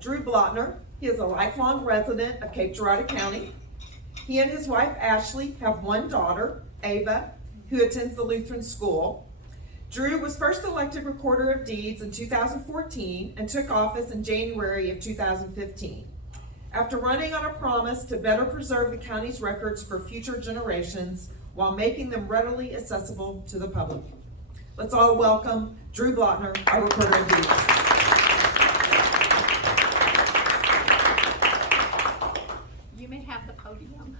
Drew Blattner. He is a lifelong resident of Cape Girardeau County. He and his wife Ashley have one daughter, Ava, who attends the Lutheran school. Drew was first elected Recorder of Deeds in 2014 and took office in January of 2015. After running on a promise to better preserve the county's records for future generations while making them readily accessible to the public. Let's all welcome Drew Blattner, our Recorder of Deeds. You may have the podium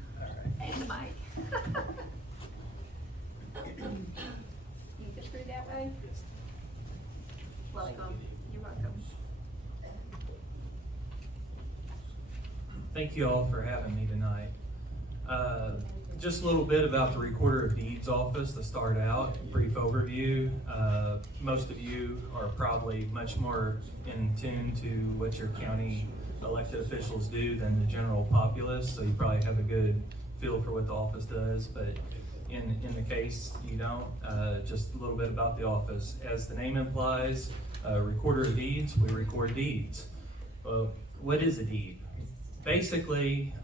and the mic. You can screw that way? Welcome. You're welcome. Thank you all for having me tonight. Just a little bit about the Recorder of Deeds office to start out, brief overview. Most of you are probably much more in tune to what your county elected officials do than the general populace, so you probably have a good feel for what the office does, but in the case you don't, just a little bit about the office. As the name implies, Recorder of Deeds, we record deeds. What is a deed? Basically,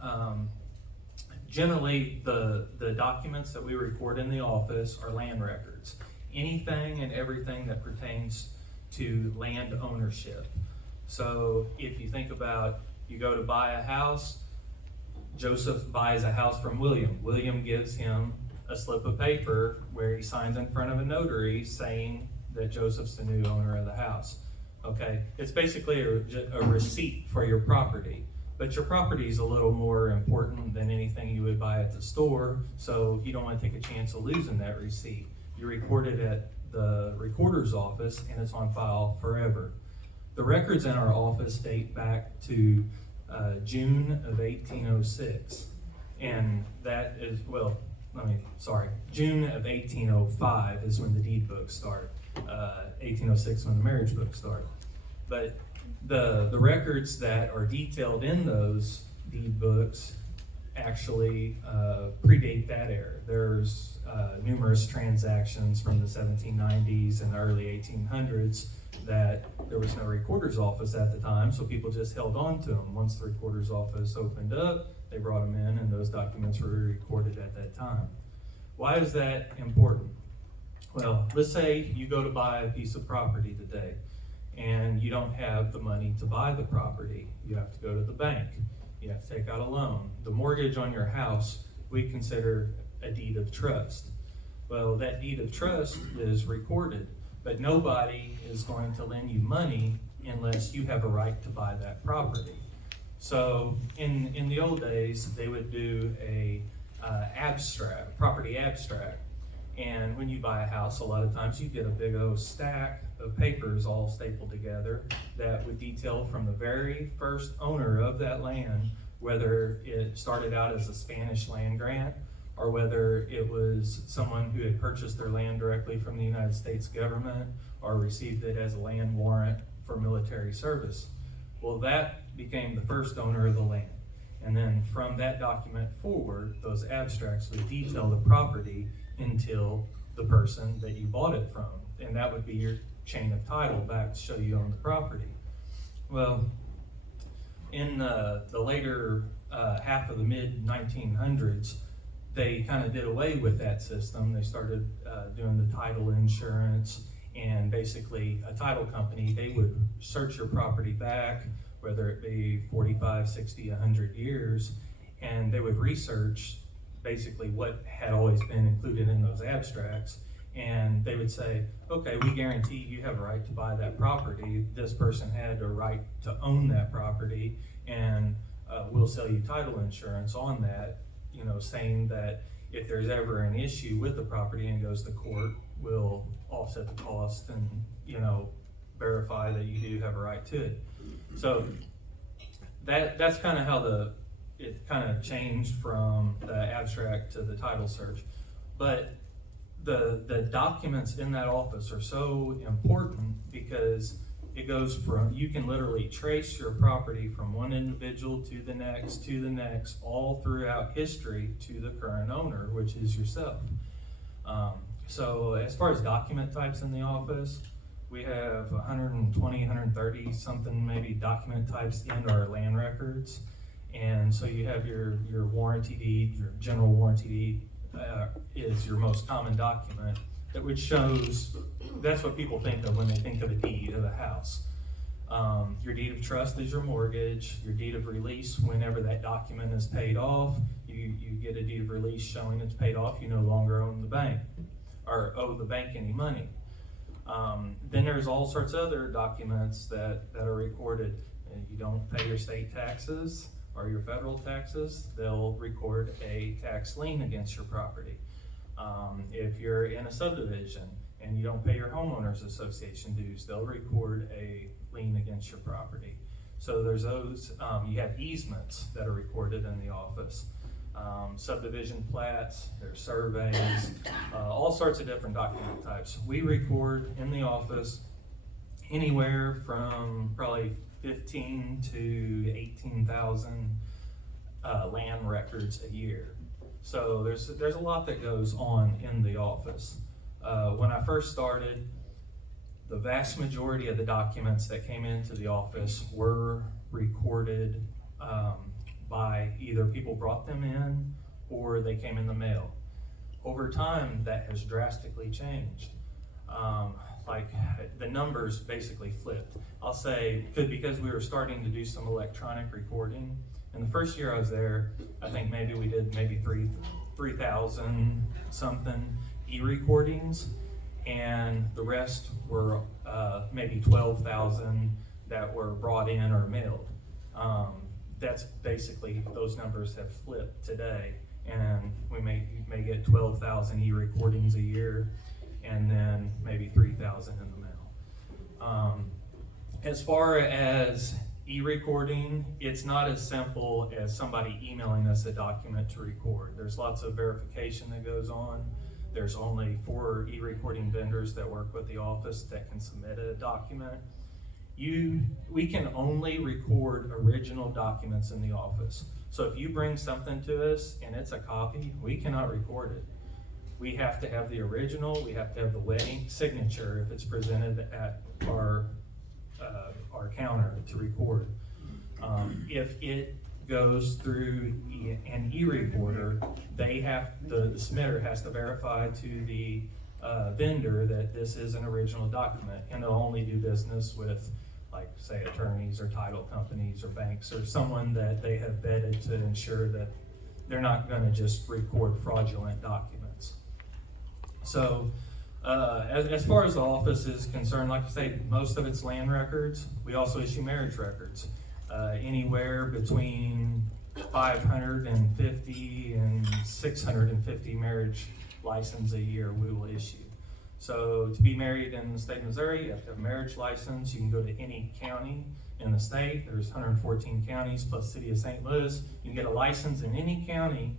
generally the documents that we record in the office are land records. Anything and everything that pertains to land ownership. So if you think about, you go to buy a house, Joseph buys a house from William. William gives him a slip of paper where he signs in front of a notary saying that Joseph's the new owner of the house. Okay, it's basically a receipt for your property. But your property is a little more important than anything you would buy at the store, so you don't want to take a chance of losing that receipt. You record it at the recorder's office and it's on file forever. The records in our office date back to June of 1806, and that is, June of 1805 is when the deed books start. 1806 when the marriage books start. But the records that are detailed in those deed books actually predate that era. There's numerous transactions from the 1790s and early 1800s that there was no recorder's office at the time, so people just held on to them. Once the recorder's office opened up, they brought them in and those documents were recorded at that time. Why is that important? Well, let's say you go to buy a piece of property today and you don't have the money to buy the property. You have to go to the bank. You have to take out a loan. The mortgage on your house, we consider a deed of trust. Well, that deed of trust is recorded, but nobody is going to lend you money unless you have a right to buy that property. So in the old days, they would do a property abstract. And when you buy a house, a lot of times you get a big old stack of papers all stapled together that would detail from the very first owner of that land, whether it started out as a Spanish land grant or whether it was someone who had purchased their land directly from the United States government or received it as a land warrant for military service. Well, that became the first owner of the land. And then from that document forward, those abstracts would detail the property until the person that you bought it from. And that would be your chain of title back to show you own the property. Well, in the later half of the mid-1900s, they kind of did away with that system. They started doing the title insurance, and basically a title company, they would search your property back, whether it be 45, 60, 100 years, and they would research basically what had always been included in those abstracts, and they would say, okay, we guarantee you have a right to buy that property. This person had a right to own that property, and we'll sell you title insurance on that, saying that if there's ever an issue with the property and goes to court, we'll offset the cost and, verify that you do have a right to it. So that's kind of how it kind of changed from the abstract to the title search. But the documents in that office are so important because it goes from, you can literally trace your property from one individual to the next, all throughout history to the current owner, which is yourself. So as far as document types in the office, We have 120, 130 something maybe document types in our land records. And so you have your warranty deed, your general warranty deed is your most common document, which shows, that's what people think of when they think of a deed of a house. Your deed of trust is your mortgage. Your deed of release, whenever that document is paid off, you get a deed of release showing it's paid off. You no longer own the bank or owe the bank any money. Then there's all sorts of other documents that are recorded. You don't pay your state taxes or your federal taxes, they'll record a tax lien against your property. If you're in a subdivision and you don't pay your homeowners association dues, they'll record a lien against your property. So there's those, you have easements that are recorded in the office. Subdivision plats, there's surveys, all sorts of different document types. We record in the office anywhere from probably 15 to 18,000 land records a year. So there's a lot that goes on in the office. When I first started, the vast majority of the documents that came into the office were recorded by either people brought them in or they came in the mail. Over time, that has drastically changed. Like the numbers basically flipped. I'll say, because we were starting to do some electronic recording. And the first year I was there, I think maybe we did 3,000 something e-recordings, and the rest were maybe 12,000 that were brought in or mailed. That's basically, those numbers have flipped today, and we may get 12,000 e-recordings a year, and then maybe 3,000 in the mail. As far as e-recording, it's not as simple as somebody emailing us a document to record. There's lots of verification that goes on. There's only 4 e-recording vendors that work with the office that can submit a document. We can only record original documents in the office. So if you bring something to us and it's a copy, we cannot record it. We have to have the original, we have to have the wedding signature if it's presented at our counter to record. If it goes through an e-recorder, the submitter has to verify to the vendor that this is an original document, and they'll only do business with, like, say, attorneys or title companies or banks or someone that they have vetted to ensure that they're not going to just record fraudulent documents. So as far as the office is concerned, like I say, most of it's land records. We also issue marriage records. Anywhere between 550 and 650 marriage license a year we will issue. So to be married in the state of Missouri, you have to have a marriage license. You can go to any county in the state. There's 114 counties plus the city of St. Louis. You can get a license in any county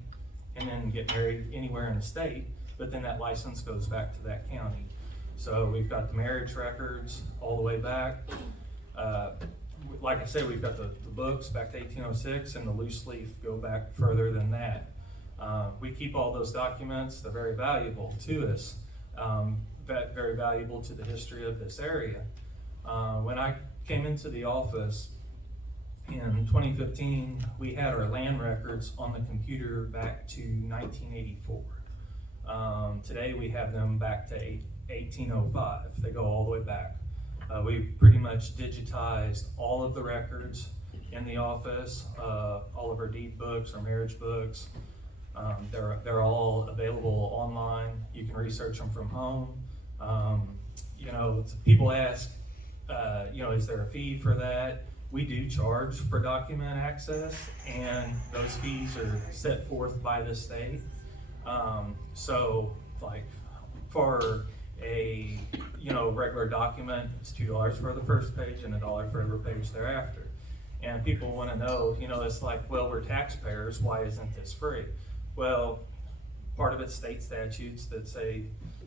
and then get married anywhere in the state, but then that license goes back to that county. So we've got the marriage records all the way back. Like I said, we've got the books back to 1806, and the loose leaf go back further than that. We keep all those documents. They're very valuable to us, very valuable to the history of this area. When I came into the office in 2015, we had our land records on the computer back to 1984. Today we have them back to 1805. They go all the way back. We pretty much digitized all of the records in the office, all of our deed books, our marriage books. They're all available online. You can research them from home. People ask, is there a fee for that? We do charge for document access, and those fees are set forth by the state. So like for a regular document, it's $2 for the first page and $1 for every page thereafter. And people want to know, it's like, well, we're taxpayers, why isn't this free? Well, part of it's state statutes that say,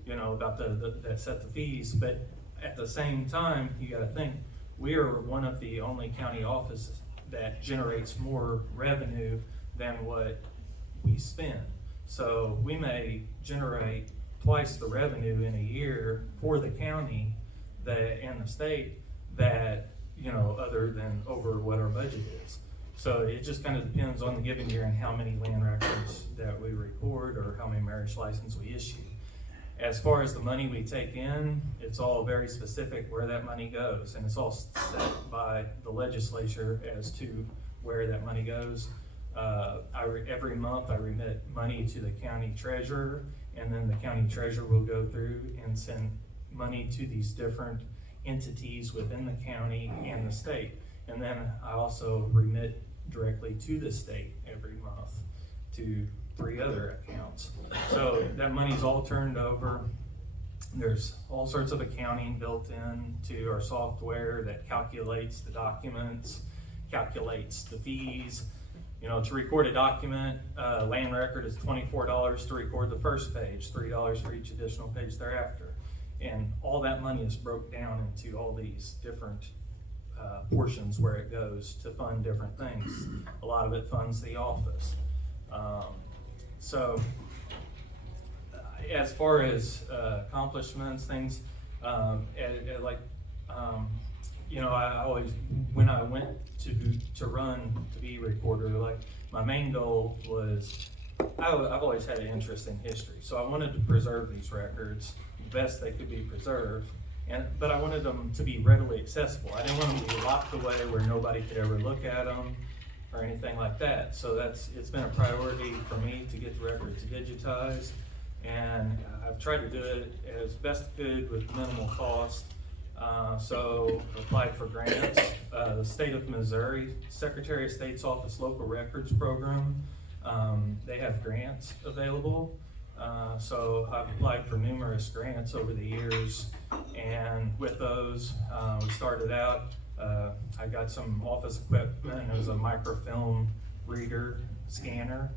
about that set the fees, but at the same time, you got to think, we are one of the only county offices that generates more revenue than what we spend. So we may generate twice the revenue in a year for the county and the state that, other than over what our budget is. So it just kind of depends on the given year and how many land records that we record or how many marriage licenses we issue. As far as the money we take in, it's all very specific where that money goes, and it's all set by the legislature as to where that money goes. Every month I remit money to the county treasurer, and then the county treasurer will go through and send money to these different entities within the county and the state. And then I also remit directly to the state every month to 3 other accounts. So that money's all turned over. There's all sorts of accounting built into our software that calculates the documents, calculates the fees. To record a document, land record is $24 to record the first page, $3 for each additional page thereafter. And all that money is broke down into all these different portions where it goes to fund different things. A lot of it funds the office. So as far as accomplishments, things, I always, when I went to run to be recorder, my main goal was, I've always had an interest in history, so I wanted to preserve these records the best they could be preserved, but I wanted them to be readily accessible. I didn't want them to be locked away where nobody could ever look at them or anything like that. So it's been a priority for me to get the records digitized, and I've tried to do it as best I could with minimal cost. So applied for grants. The state of Missouri, Secretary of State's Office Local Records Program, they have grants available. So I've applied for numerous grants over the years, and with those, we started out, I got some office equipment. It was a microfilm reader scanner.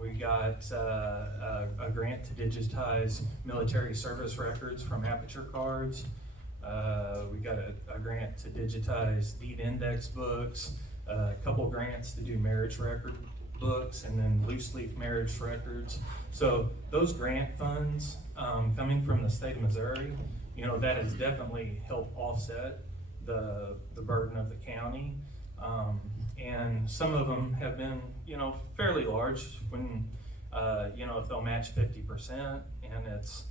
We got a grant to digitize military service records from aperture cards. We got a grant to digitize deed index books, a couple grants to do marriage record books, and then loose leaf marriage records. So those grant funds coming from the state of Missouri, that has definitely helped offset the burden of the county. And some of them have been, fairly large when, if they'll match 50% and it's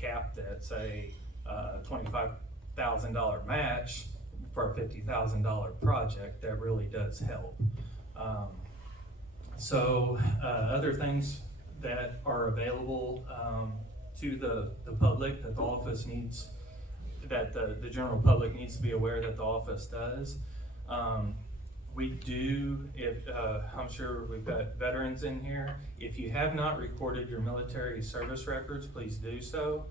capped at, say, $25,000 match for a $50,000 project, that really does help. Other things that are available to the public that the office needs, that the general public needs to be aware that the office does. We do, I'm sure we've got veterans in here. If you have not recorded your military service records, please do so.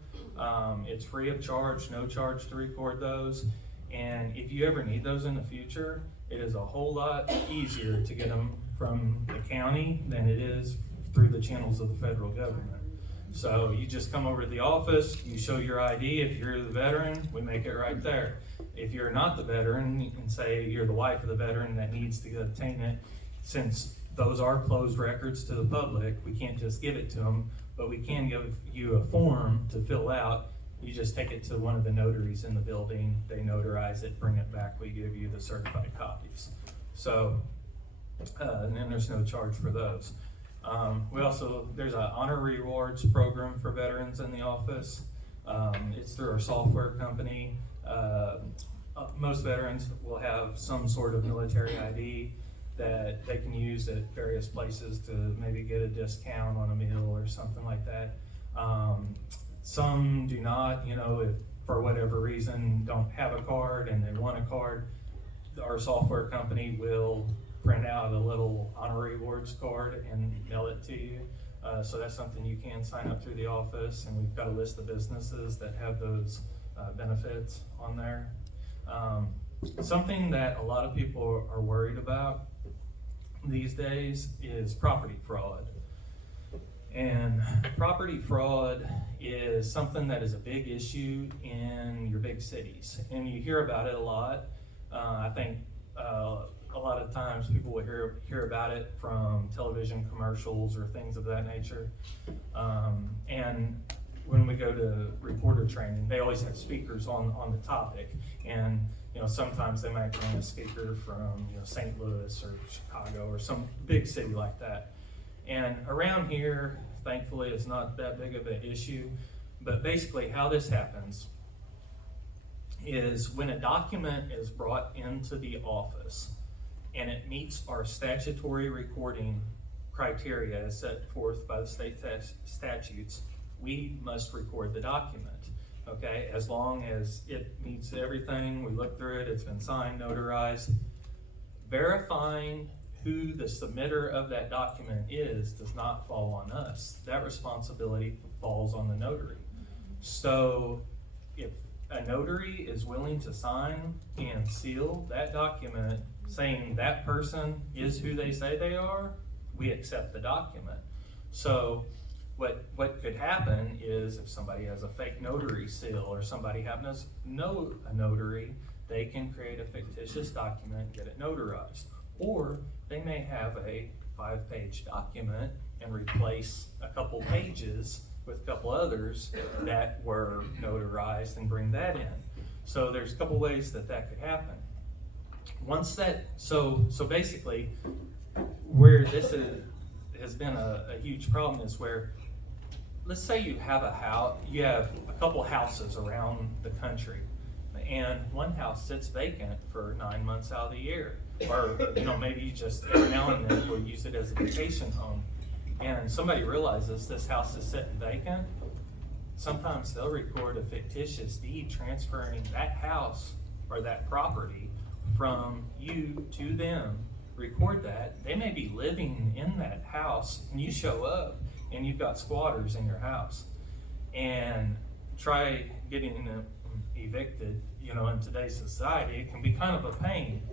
It's free of charge, no charge to record those. And if you ever need those in the future, it is a whole lot easier to get them from the county than it is through the channels of the federal government. So you just come over to the office, you show your ID. If you're the veteran, we make it right there. If you're not the veteran, you can say you're the wife of the veteran that needs to obtain it. Since those are closed records to the public, we can't just give it to them, but we can give you a form to fill out. You just take it to one of the notaries in the building, they notarize it, bring it back, we give you the certified copies. So, and then there's no charge for those. There's an honor rewards program for veterans in the office. It's through our software company. Most veterans will have some sort of military ID that they can use at various places to maybe get a discount on a meal or something like that. Some do not, if for whatever reason don't have a card and they want a card, our software company will print out a little honor rewards card and mail it to you. So that's something you can sign up through the office, and we've got a list of businesses that have those benefits on there. Something that a lot of people are worried about these days is property fraud. And property fraud is something that is a big issue in your big cities, and you hear about it a lot. I think a lot of times people will hear about it from television commercials or things of that nature. And when we go to recorder training, they always have speakers on the topic. And, sometimes they might bring a speaker from, St. Louis or Chicago or some big city like that. And around here, thankfully, it's not that big of an issue. But basically how this happens is when a document is brought into the office and it meets our statutory recording criteria as set forth by the state statutes, we must record the document, okay? As long as it meets everything, we look through it, it's been signed, notarized. Verifying who the submitter of that document is does not fall on us. That responsibility falls on the notary. So if a notary is willing to sign and seal that document saying that person is who they say they are, we accept the document. So what could happen is if somebody has a fake notary seal or somebody happens to know a notary, they can create a fictitious document, get it notarized. Or they may have a 5-page document and replace a couple pages with a couple others that were notarized and bring that in. So there's a couple ways that could happen. Once that, so basically, where this has been a huge problem is where, let's say you have you have a couple houses around the country, and one house sits vacant for 9 months out of the year, or maybe you just every now and then will use it as a vacation home, and somebody realizes this house is sitting vacant. Sometimes they'll record a fictitious deed transferring that house or that property from you to them. Record that. They may be living in that house, and you show up and you've got squatters in your house, and try getting them evicted. In today's society, it can be kind of a pain.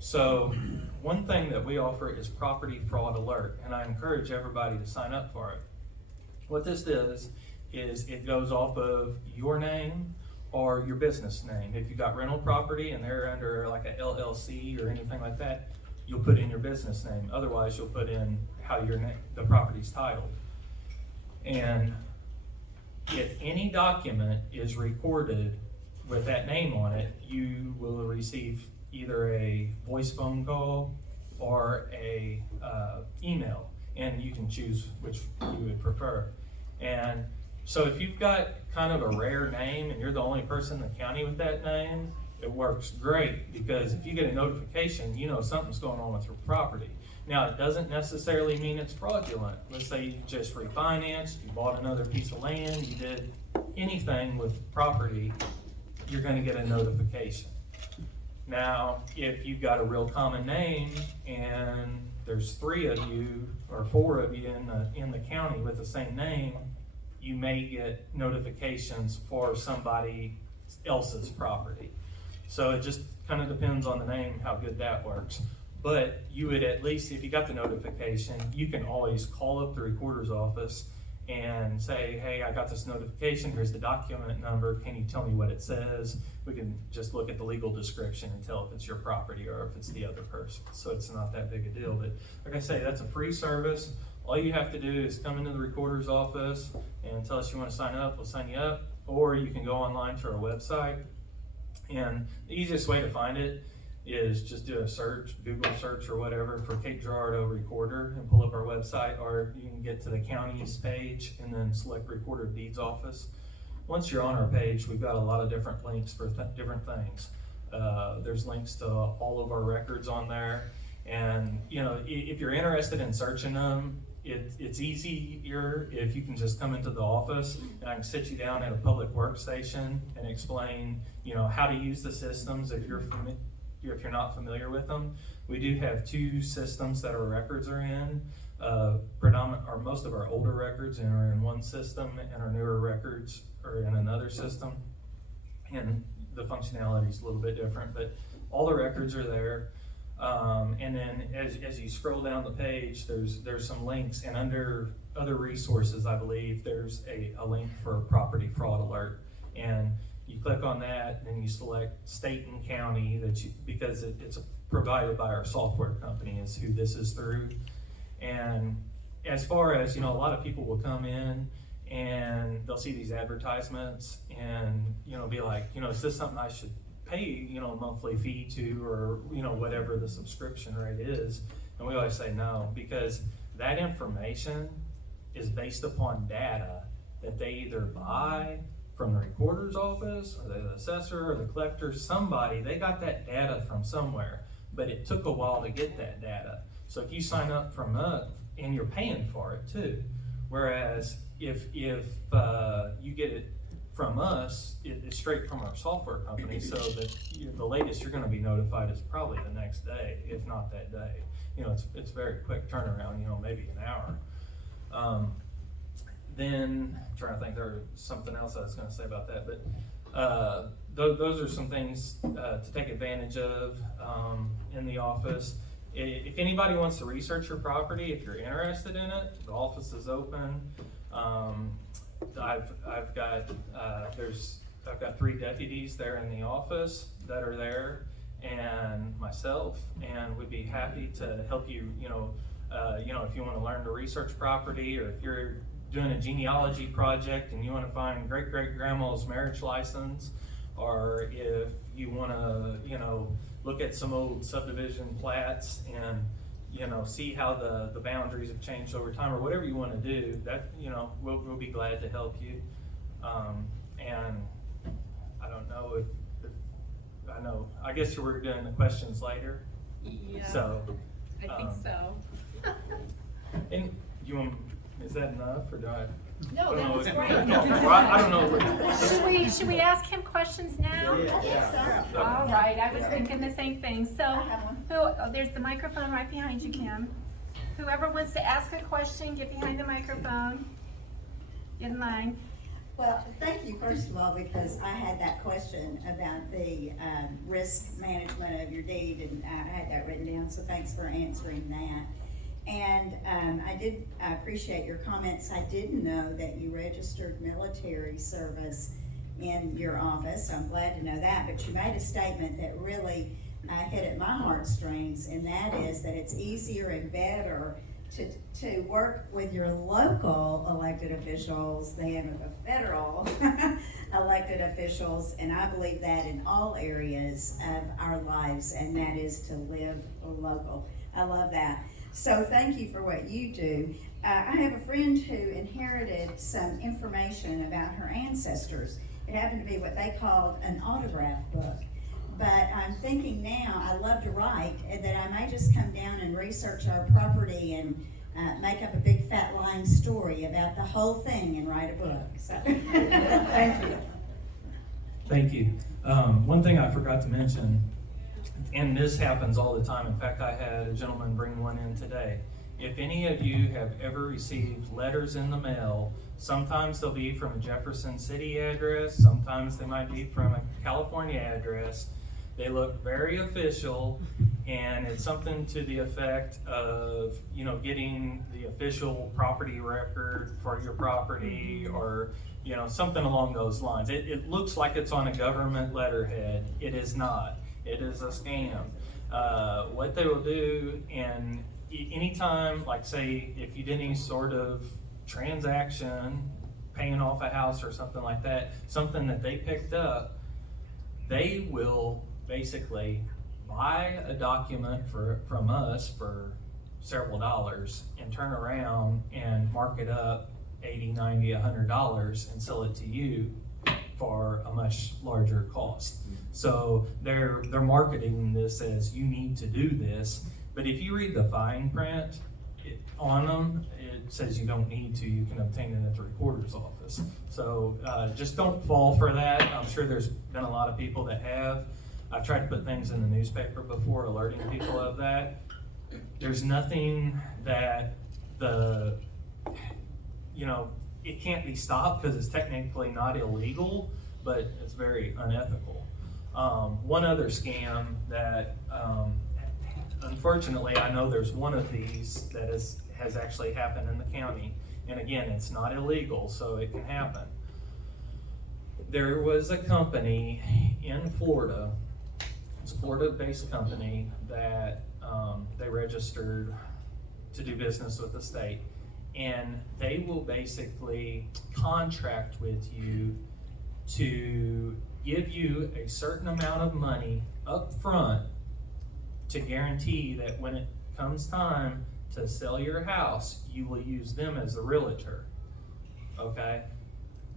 So one thing that we offer is property fraud alert, and I encourage everybody to sign up for it. What this does is it goes off of your name or your business name. If you've got rental property and they're under like a LLC or anything like that, you'll put in your business name. Otherwise, you'll put in how the property's titled. And if any document is recorded with that name on it, you will receive either a voice phone call or a email, and you can choose which you would prefer. And so if you've got kind of a rare name and you're the only person in the county with that name, it works great, because if you get a notification, something's going on with your property. Now, it doesn't necessarily mean it's fraudulent. Let's say you just refinanced, you bought another piece of land, you did anything with property, you're going to get a notification. Now, if you've got a real common name and there's 3 of you or 4 of you in the county with the same name, you may get notifications for somebody else's property. So it just kind of depends on the name, how good that works. But you would at least, if you got the notification, you can always call up the recorder's office and say, hey, I got this notification, here's the document number, can you tell me what it says? We can just look at the legal description and tell if it's your property or if it's the other person. So it's not that big a deal. But like I say, that's a free service. All you have to do is come into the recorder's office and tell us you want to sign up, we'll sign you up. Or you can go online to our website. And the easiest way to find it is just do a search, Google search or whatever, for Cape Girardeau Recorder and pull up our website, or you can get to the county's page and then select Recorder of Deeds Office. Once you're on our page, we've got a lot of different links for different things. There's links to all of our records on there, and if you're interested in searching them, it's easier if you can just come into the office and I can sit you down at a public workstation and explain how to use the systems if you're not familiar with them. We do have 2 systems that our records are in. Most of our older records are in one system, and our newer records are in another system. And the functionality is a little bit different, but all the records are there. And then as you scroll down the page, there's some links, and under other resources, I believe there's a link for property fraud alert. And you click on that, and then you select state and county because it's provided by our software company is who this is through. And as far as, a lot of people will come in and they'll see these advertisements and, be like, is this something I should pay, a monthly fee to, or, whatever the subscription rate is. And we always say no, because that information is based upon data that they either buy from the recorder's office or the assessor or the collector, somebody, they got that data from somewhere, but it took a while to get that data. So if you sign up from us, and you're paying for it too, whereas if you get it from us, it's straight from our software company, so that the latest you're gonna be notified is probably the next day, if not that day. It's very quick turnaround, maybe an hour. Then, I'm trying to think, there was something else I was gonna say about that, but those are some things to take advantage of in the office. If anybody wants to research your property, if you're interested in it, the office is open. I've got 3 deputies there in the office that are there, and myself, and we'd be happy to help you. If you want to learn to research property, or if you're doing a genealogy project and you want to find great-great-grandma's marriage license, or if you want to, look at some old subdivision plats and, see how the boundaries have changed over time, or whatever you want to do, that, we'll be glad to help you. And I don't know I guess we're doing the questions later. Yeah, So. I think so. And is that enough, or do I? No, that was great. I don't know. Should we ask him questions now? Yeah. All right, I was thinking the same thing. So, there's the microphone right behind you, Kim. Whoever wants to ask a question, get behind the microphone. Get in line. Well, thank you, first of all, because I had that question about the risk management of your deed, and I had that written down, so thanks for answering that. And I did appreciate your comments. I didn't know that you registered military service in your office, so I'm glad to know that. But you made a statement that really hit at my heartstrings, and that is that it's easier and better to work with your local elected officials than with the federal elected officials, and I believe that in all areas of our lives, and that is to live local. I love that. So thank you for what you do. I have a friend who inherited some information about her ancestors. It happened to be what they called an autograph book. But I'm thinking now, I love to write, and that I may just come down and research our property and make up a big fat lying story about the whole thing and write a book. So, thank you. Thank you. One thing I forgot to mention, and this happens all the time. In fact, I had a gentleman bring one in today. If any of you have ever received letters in the mail, sometimes they'll be from a Jefferson City address, sometimes they might be from a California address. They look very official, and it's something to the effect of, getting the official property record for your property, or, something along those lines. It looks like it's on a government letterhead. It is not. It is a scam. What they will do, and anytime, like say, if you did any sort of transaction, paying off a house or something like that, something that they picked up, they will basically buy a document from us for several dollars and turn around and mark it up $80, $90, $100 and sell it to you for a much larger cost. So they're marketing this as you need to do this, but if you read the fine print on them, it says you don't need to. You can obtain it at the recorder's office. So just don't fall for that. I'm sure there's been a lot of people that have. I've tried to put things in the newspaper before, alerting people of that. There's nothing that it can't be stopped because it's technically not illegal, but it's very unethical. One other scam that, unfortunately, I know there's one of these that has actually happened in the county. And again, it's not illegal, so it can happen. There was a company in Florida, it's a Florida-based company that they registered to do business with the state. and they will basically contract with you to give you a certain amount of money up front to guarantee that when it comes time to sell your house, you will use them as a realtor, okay?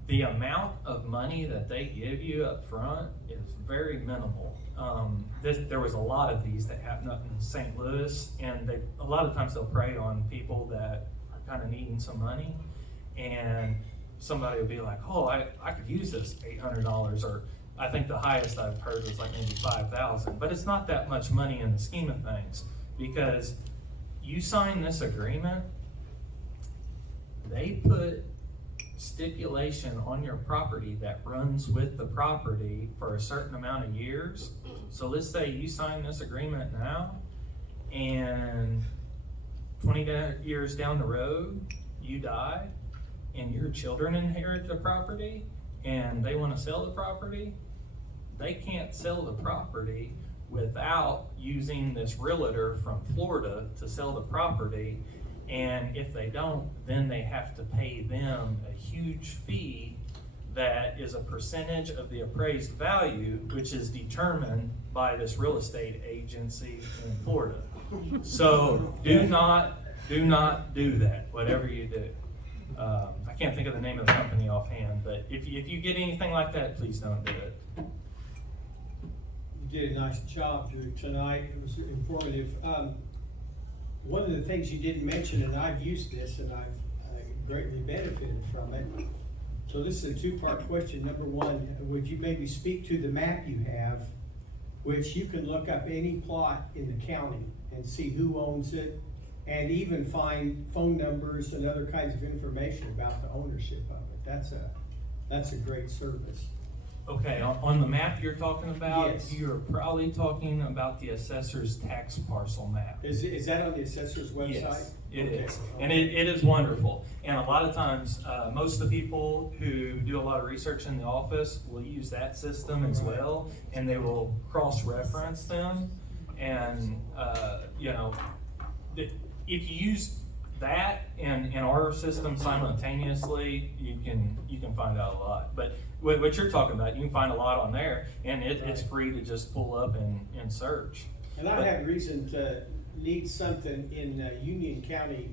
The amount of money that they give you up front is very minimal. There was a lot of these that happened up in St. Louis, and a lot of times they'll prey on people that are kind of needing some money, and somebody will be like, oh, I could use this $800, or I think the highest I've heard was like maybe $5,000, but it's not that much money in the scheme of things, because you sign this agreement, they put stipulation on your property that runs with the property for a certain amount of years. So let's say you sign this agreement now, and 20 years down the road, you die, and your children inherit the property, and they want to sell the property, they can't sell the property without using this realtor from Florida to sell the property. And if they don't, then they have to pay them a huge fee that is a percentage of the appraised value, which is determined by this real estate agency in Florida. So do not do that, whatever you do. I can't think of the name of the company offhand, but if you get anything like that, please don't do it. You did a nice job tonight. It was informative. One of the things you didn't mention, and I've used this and I've greatly benefited from it. So this is a two-part question. Number one, would you maybe speak to the map you have, which you can look up any plot in the county and see who owns it, and even find phone numbers and other kinds of information about the ownership of it. That's a great service. Okay, on the map you're talking about, Yes. you're probably talking about the assessor's tax parcel map. Is that on the assessor's website? Yes, it Okay. is. And it is wonderful. And a lot of times, most of the people who do a lot of research in the office will use that system as well, and they will cross-reference them. And, if you use that and our system simultaneously, you can find out a lot. But what you're talking about, you can find a lot on there, and it's free to just pull up and search. And I have reason to need something in Union County,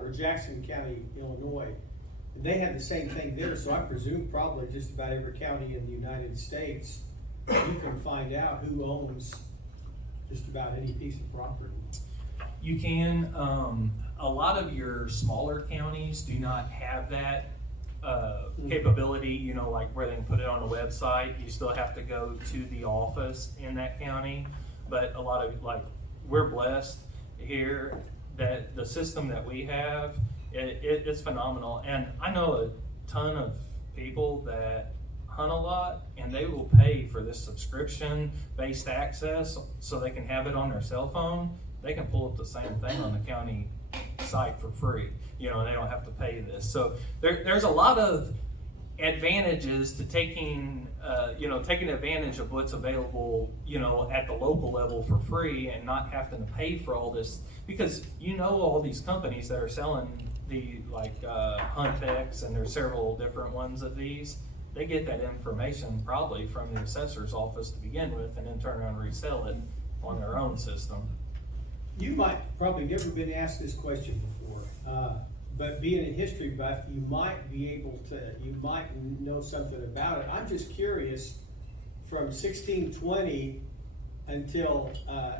or Jackson County, Illinois. And they have the same thing there, so I presume probably just about every county in the United States, you can find out who owns just about any piece of property. You can, a lot of your smaller counties do not have that capability, like where they can put it on a website. You still have to go to the office in that county. But a lot of, we're blessed here that the system that we have, it's phenomenal. And I know a ton of people that hunt a lot, and they will pay for this subscription-based access so they can have it on their cell phone. They can pull up the same thing on the county site for free, they don't have to pay this. So there's a lot of advantages to taking advantage of what's available, at the local level for free, and not having to pay for all this, because all these companies that are selling the Huntex, and there's several different ones of these. They get that information probably from the assessor's office to begin with, and then turn around and resell it on their own system. You might probably never been asked this question before, but being a history buff, you might know something about it. I'm just curious, from 1620 until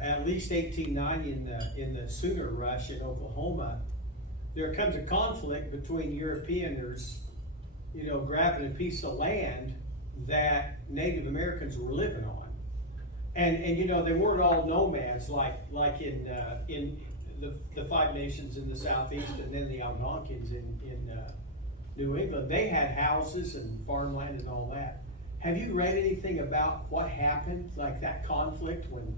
at least 1890 in the Sooner Rush in Oklahoma, there comes a conflict between Europeans, grabbing a piece of land that Native Americans were living on. And they weren't all nomads like in the Five Nations in the Southeast, and then the Algonquins in New England. They had houses and farmland and all that. Have you read anything about what happened, like that conflict, when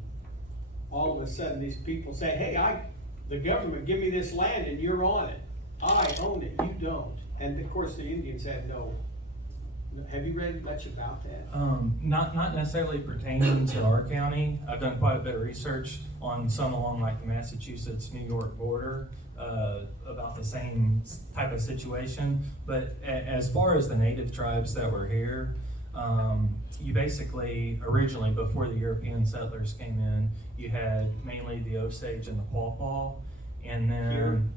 all of a sudden these people say, hey, the government, give me this land and you're on it. I own it, you don't. And of course the Indians had no Have you read much about that? Not necessarily pertaining to our county. I've done quite a bit of research on some along like the Massachusetts-New York border, about the same type of situation. But as far as the native tribes that were here, you basically, originally before the European settlers came in, you had mainly the Osage and the Pawpaw, and then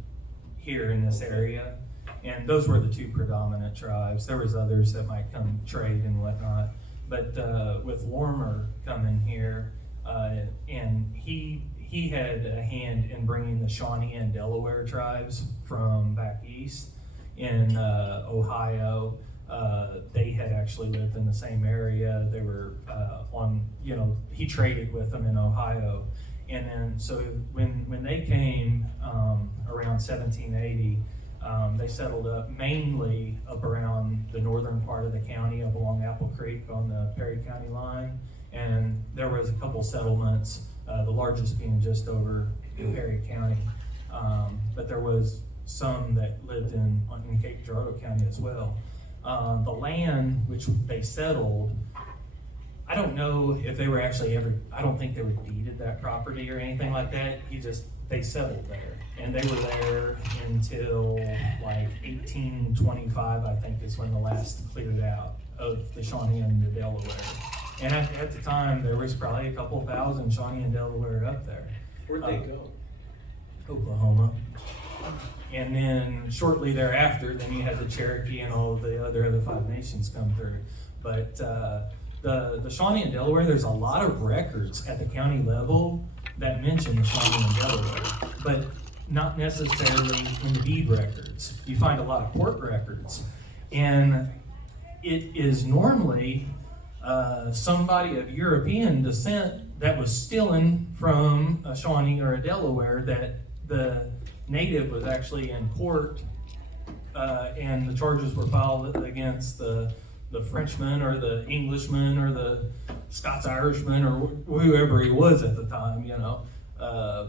here in this area. And those were the two predominant tribes. There was others that might come trade and whatnot. But with Lorimer coming here, and he had a hand in bringing the Shawnee and Delaware tribes from back east in Ohio. They had actually lived in the same area. They were he traded with them in Ohio. And then so when they came around 1780, they settled up mainly up around the northern part of the county, up along Apple Creek on the Perry County line. And there was a couple settlements, the largest being just over in Perry County. But there was some that lived in Cape Girardeau County as well. The land which they settled, I don't know if they were actually I don't think they were deeded that property or anything like that. They settled there. And they were there until like 1825, I think, is when the last cleared out of the Shawnee and the Delaware. And at the time, there was probably a couple thousand Shawnee and Delaware up there. Where'd they go? Oklahoma. And then shortly thereafter, then you had the Cherokee and all of the other 5 nations come through. But the Shawnee and Delaware, there's a lot of records at the county level that mention the Shawnee and Delaware, but not necessarily in the deed records. You find a lot of court records, and it is normally somebody of European descent that was stealing from a Shawnee or a Delaware that the native was actually in court, and the charges were filed against the Frenchman or the Englishman or the Scots-Irishman or whoever he was at the time,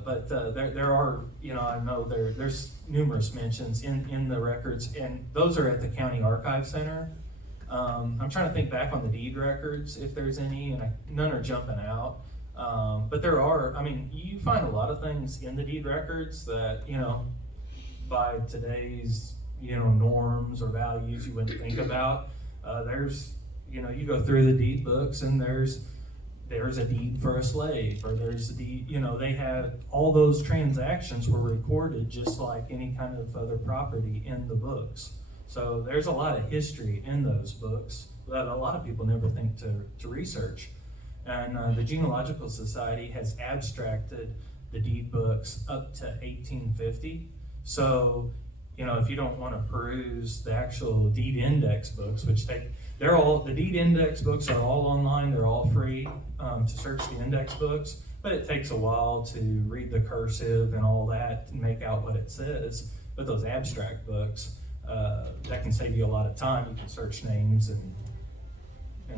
But there are, I know there's numerous mentions in the records, and those are at the County Archive Center. I'm trying to think back on the deed records, if there's any, and none are jumping out. But there are, you find a lot of things in the deed records that, by today's, norms or values you wouldn't think about. There's, you go through the deed books and there's a deed for a slave, or there's a deed, they had all those transactions were recorded just like any kind of other property in the books. So there's a lot of history in those books that a lot of people never think to research. And the Genealogical Society has abstracted the deed books up to 1850. So, if you don't want to peruse the actual deed index books, which the deed index books are all online, they're all free to search the index books, but it takes a while to read the cursive and all that and make out what it says. But those abstract books, that can save you a lot of time. You can search names and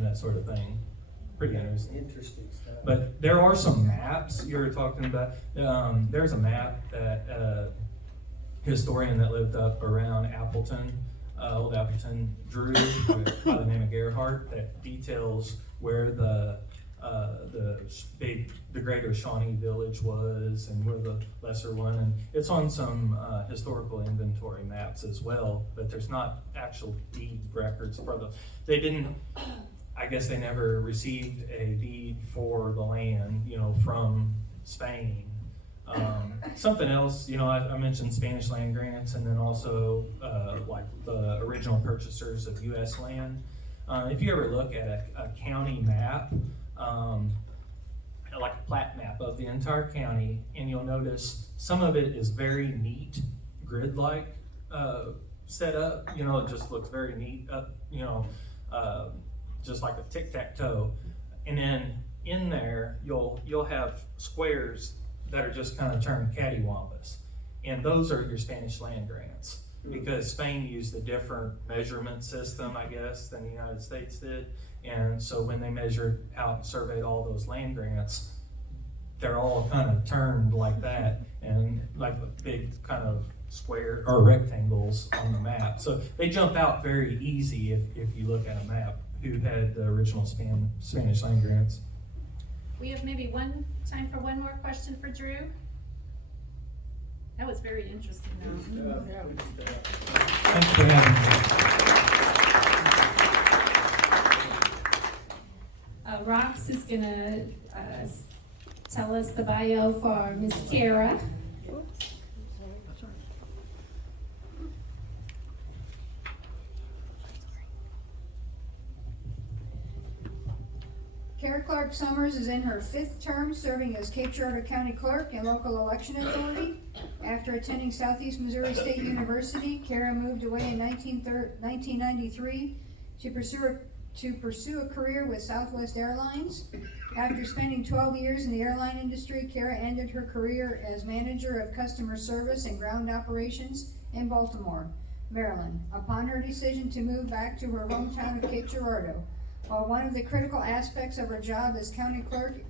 that sort of thing. Pretty interesting. Interesting stuff. But there are some maps you were talking about. There's a map that historian that lived up around Appleton, Old Appleton, drew by the name of Gerhardt, that details where the greater Shawnee village was and where the lesser one, and it's on some historical inventory maps as well, but there's not actual deed records for I guess they never received a deed for the land, from Spain. Something else, I mentioned Spanish land grants, and then also like the original purchasers of U.S. land. If you ever look at a county map, like a plat map of the entire county, and you'll notice some of it is very neat, grid-like set up. It just looks very neat, just like a tic-tac-toe. And then in there, you'll have squares that are just kind of turned cattywampus. And those are your Spanish land grants, because Spain used a different measurement system, I guess, than the United States did. And so when they measured out and surveyed all those land grants, they're all kind of turned like that, and like big kind of square or rectangles on the map. So they jump out very easy if you look at a map who had the original Spanish land grants. We have maybe time for one more question for Drew. That was very interesting though. Thanks for having me. Rox is gonna tell us the bio for Miss Kara. Kara Clark Summers is in her 5th term serving as Cape Girardeau County Clerk and Local Election Authority. After attending Southeast Missouri State University, Kara moved away in 1993 to pursue a career with Southwest Airlines. After spending 12 years in the airline industry, Kara ended her career as manager of customer service and ground operations in Baltimore, Maryland, upon her decision to move back to her hometown of Cape Girardeau. While one of the critical aspects of her job as county clerk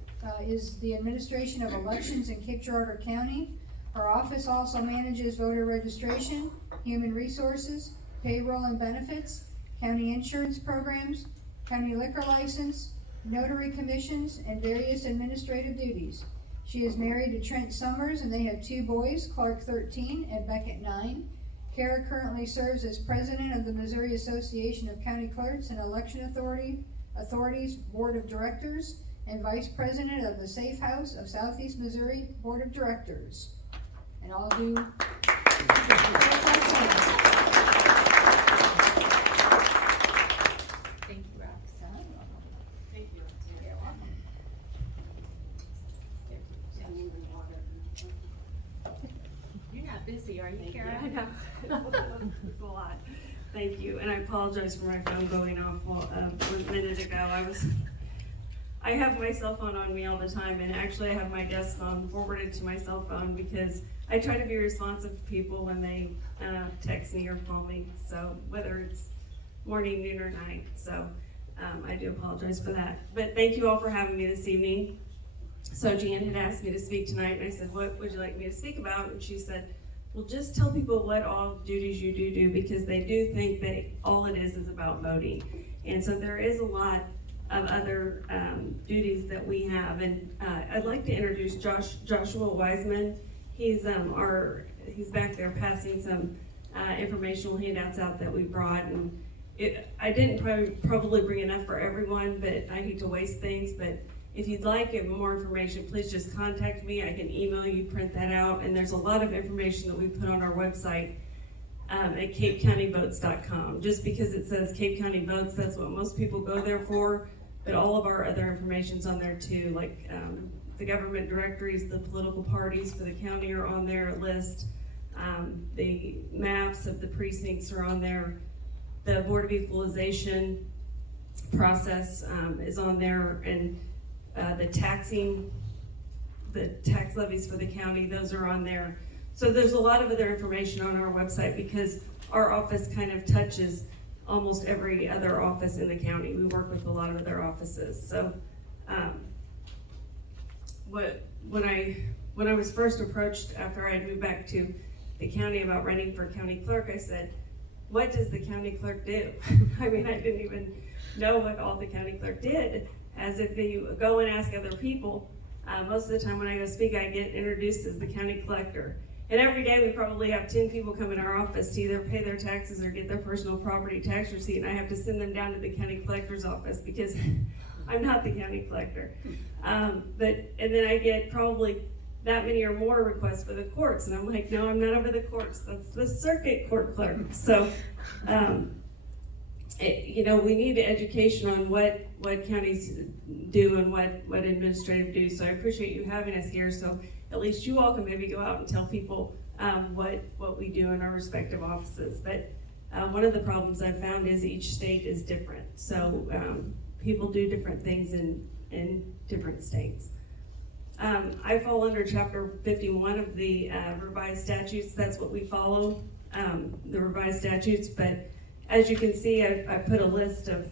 is the administration of elections in Cape Girardeau County, her office also manages voter registration, human resources, payroll and benefits, county insurance programs, county liquor license, notary commissions, and various administrative duties. She is married to Trent Summers and they have 2 boys, Clark 13 and Beckett 9. Kara currently serves as president of the Missouri Association of County Clerks and Election Authorities Board of Directors and vice president of the Safe House of Southeast Missouri Board of Directors. And I'll do. Thank you, Roxanne. Thank you. You're welcome. You're not busy, are you, Kara? I know. It's a lot. Thank you, and I apologize for my phone going off a minute ago. I have my cell phone on me all the time, and actually I have my desk phone forwarded to my cell phone because I try to be responsive to people when they text me or call me, so whether it's morning, noon, or night. So I do apologize for that. But thank you all for having me this evening. So Jan had asked me to speak tonight, and I said, what would you like me to speak about? And she said, well, just tell people what all duties you do because they do think that all it is about voting. And so there is a lot of other duties that we have. And I'd like to introduce Joshua Wiseman. He's back there passing some informational handouts out that we brought. And I didn't probably bring enough for everyone, but I hate to waste things. But if you'd like more information, please just contact me. I can email you, print that out, and there's a lot of information that we put on our website at capecountyvotes.com. Just because it says Cape County Votes, that's what most people go there for, but all of our other information's on there too, like the government directories, the political parties for the county are on there, list. The maps of the precincts are on there. The Board of Equalization process is on there, and the tax levies for the county, those are on there. So there's a lot of other information on our website because our office kind of touches almost every other office in the county. We work with a lot of other offices. So when I was first approached after I had moved back to the county about running for county clerk, I said, what does the county clerk do? I mean, I didn't even know what all the county clerk did. As if you go and ask other people, most of the time when I go speak, I get introduced as the county collector. And every day we probably have 10 people come in our office to either pay their taxes or get their personal property tax receipt, and I have to send them down to the county collector's office because I'm not the county collector. And then I get probably that many or more requests for the courts, and I'm like, no, I'm not over the courts. That's the circuit court clerk. So, we need education on what counties do and what administrative do. So I appreciate you having us here. So at least you all can maybe go out and tell people what we do in our respective offices. But one of the problems I've found is each state is different. So people do different things in different states. I fall under Chapter 51 of the revised statutes. That's what we follow, the revised statutes. But as you can see, I put a list of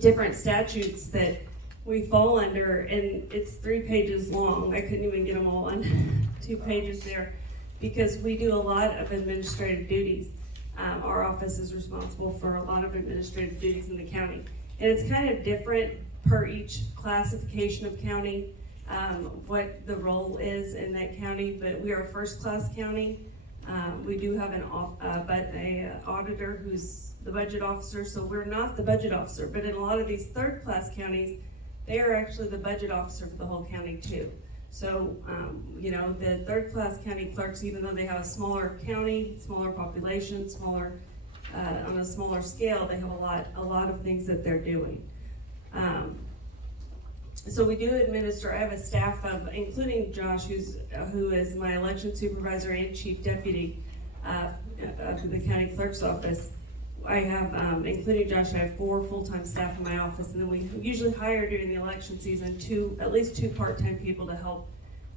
different statutes that we fall under, and it's 3 pages long. I couldn't even get them all on 2 pages there, because we do a lot of administrative duties. Our office is responsible for a lot of administrative duties in the county. And it's kind of different per each classification of county, what the role is in that county, but we are a first-class county. We do have an auditor who's the budget officer, so we're not the budget officer, but in a lot of these third-class counties, they are actually the budget officer for the whole county too. So, the third-class county clerks, even though they have a smaller county, smaller population, on a smaller scale, they have a lot of things that they're doing. So we do administer. I have a staff of, including Josh, who is my election supervisor and chief deputy of the county clerk's office. I have, including Josh, I have 4 full-time staff in my office, and then we usually hire during the election season at least 2 part-time people to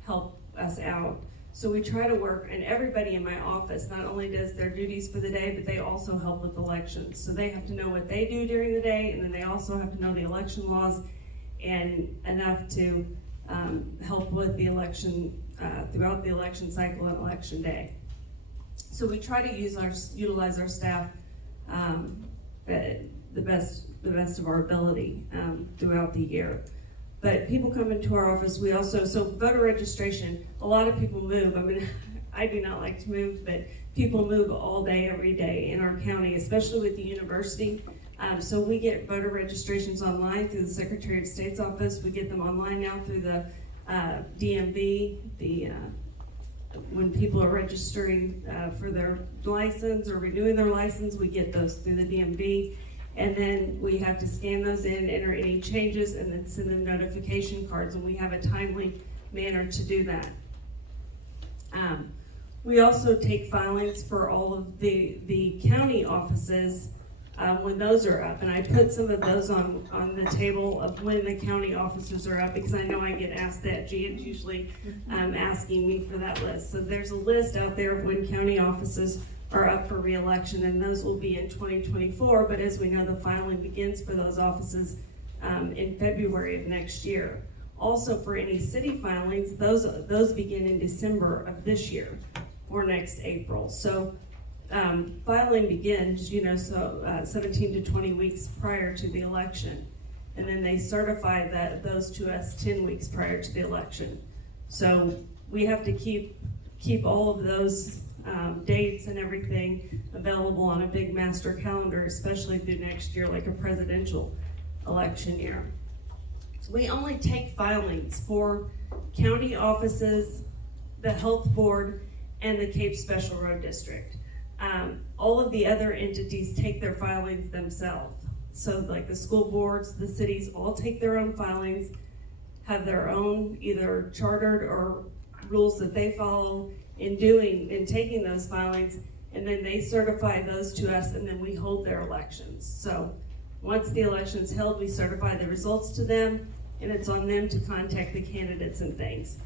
help us out. So we try to work, and everybody in my office not only does their duties for the day, but they also help with elections. So they have to know what they do during the day, and then they also have to know the election laws and enough to help with the election throughout the election cycle and election day. So we try to utilize our staff the best of our ability throughout the year. But people come into our office. We also, so voter registration, a lot of people move. I mean, I do not like to move, but people move all day, every day in our county, especially with the university. So we get voter registrations online through the Secretary of State's office. We get them online now through the DMV, when people are registering for their license or renewing their license, we get those through the DMV. And then we have to scan those in, enter any changes, and then send them notification cards, and we have a timely manner to do that. We also take filings for all of the county offices when those are up, and I put some of those on the table of when the county officers are up, because I know I get asked that. Jan's usually asking me for that list. So there's a list out there of when county offices are up for re-election, and those will be in 2024, but as we know, the filing begins for those offices in February of next year. Also, for any city filings, those begin in December of this year or next April. So filing begins, 17 to 20 weeks prior to the election, and then they certify those to us 10 weeks prior to the election. So we have to keep all of those dates and everything available on a big master calendar, especially through next year, like a presidential election year. We only take filings for county offices, the health board, and the Cape Special Road District. All of the other entities take their filings themselves. So like the school boards, the cities all take their own filings, have their own either chartered or rules that they follow in taking those filings, and then they certify those to us, and then we hold their elections. So once the election's held, we certify the results to them, and it's on them to contact the candidates and things.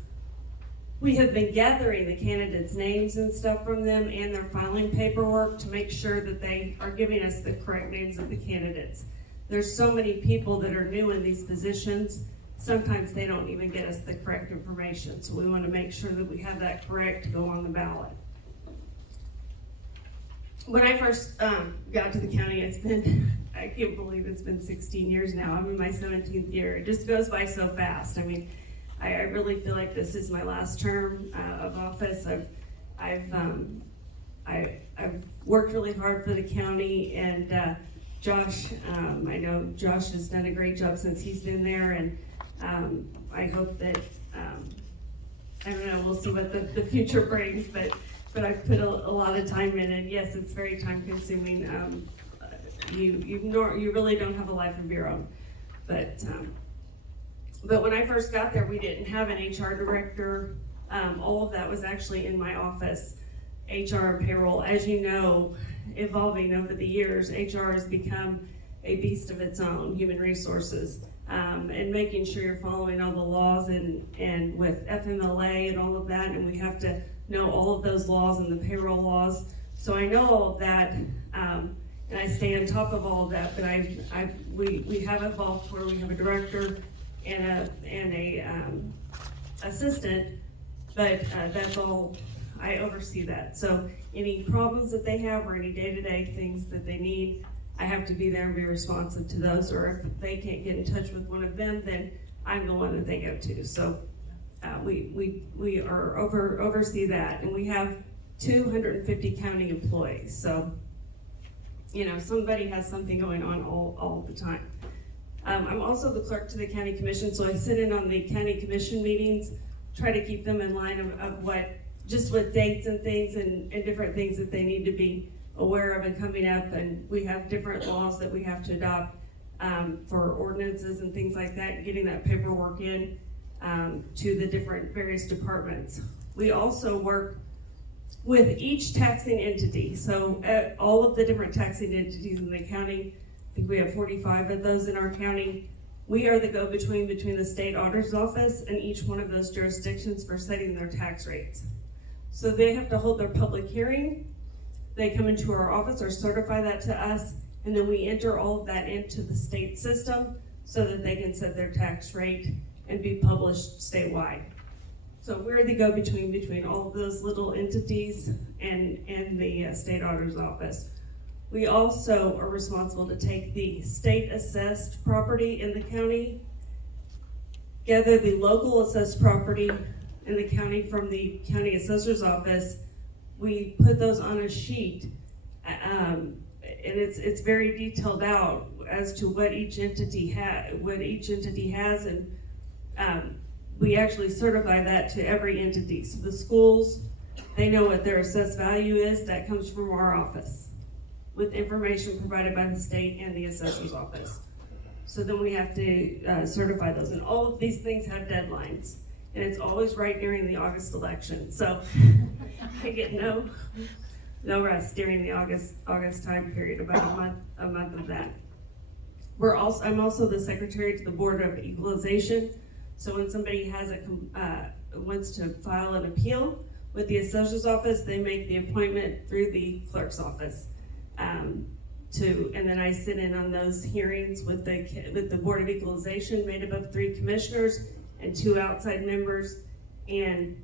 We have been gathering the candidates' names and stuff from them and their filing paperwork to make sure that they are giving us the correct names of the candidates. There's so many people that are new in these positions, sometimes they don't even get us the correct information. So we want to make sure that we have that correct to go on the ballot. When I first got to the county, I can't believe it's been 16 years now. I'm in my 17th year. It just goes by so fast. I mean, I really feel like this is my last term of office. I've worked really hard for the county, and Josh, I know Josh has done a great job since he's been there, and I hope that, I don't know, we'll see what the future brings, but I've put a lot of time in, and yes, it's very time consuming. You really don't have a life of your own, but when I first got there, we didn't have an HR director. All of that was actually in my office, HR and payroll. As you know, evolving over the years, HR has become a beast of its own, human resources, and making sure you're following all the laws and with FMLA and all of that, and we have to know all of those laws and the payroll laws. So I know all of that, and I stay on top of all of that, but we have evolved where we have a director and a assistant, but that's all, I oversee that. So any problems that they have or any day-to-day things that they need, I have to be there and be responsive to those, or if they can't get in touch with one of them, then I'm the one that they go to. So we are oversee that, and we have 250 county employees. So, you know, somebody has something going on all the time. I'm also the clerk to the county commission, so I sit in on the county commission meetings, try to keep them in line of what dates and things and different things that they need to be aware of and coming up. And we have different laws that we have to adopt for ordinances and things like that, getting that paperwork in to the different various departments. We also work with each taxing entity. So all of the different taxing entities in the county, I think we have 45 of those in our county. We are the go-between between the state auditor's office and each one of those jurisdictions for setting their tax rates. So they have to hold their public hearing. They come into our office or certify that to us, and then we enter all of that into the state system so that they can set their tax rate and be published statewide. So we're the go-between between all of those little entities and the state auditor's office. We also are responsible to take the state assessed property in the county, gather the local assessed property in the county from the county assessor's office. We put those on a sheet, and it's very detailed out as to what each entity has, and we actually certify that to every entity. So the schools, they know what their assessed value is. That comes from our office, with information provided by the state and the assessor's office. So then we have to certify those, and all of these things have deadlines, and it's always right during the August election. So I get no rest during the August time period, about a month of that. I'm also the secretary to the Board of Equalization. So when somebody has wants to file an appeal with the assessor's office, they make the appointment through the clerk's office. And then I sit in on those hearings with the Board of Equalization, made up of 3 commissioners and 2 outside members, and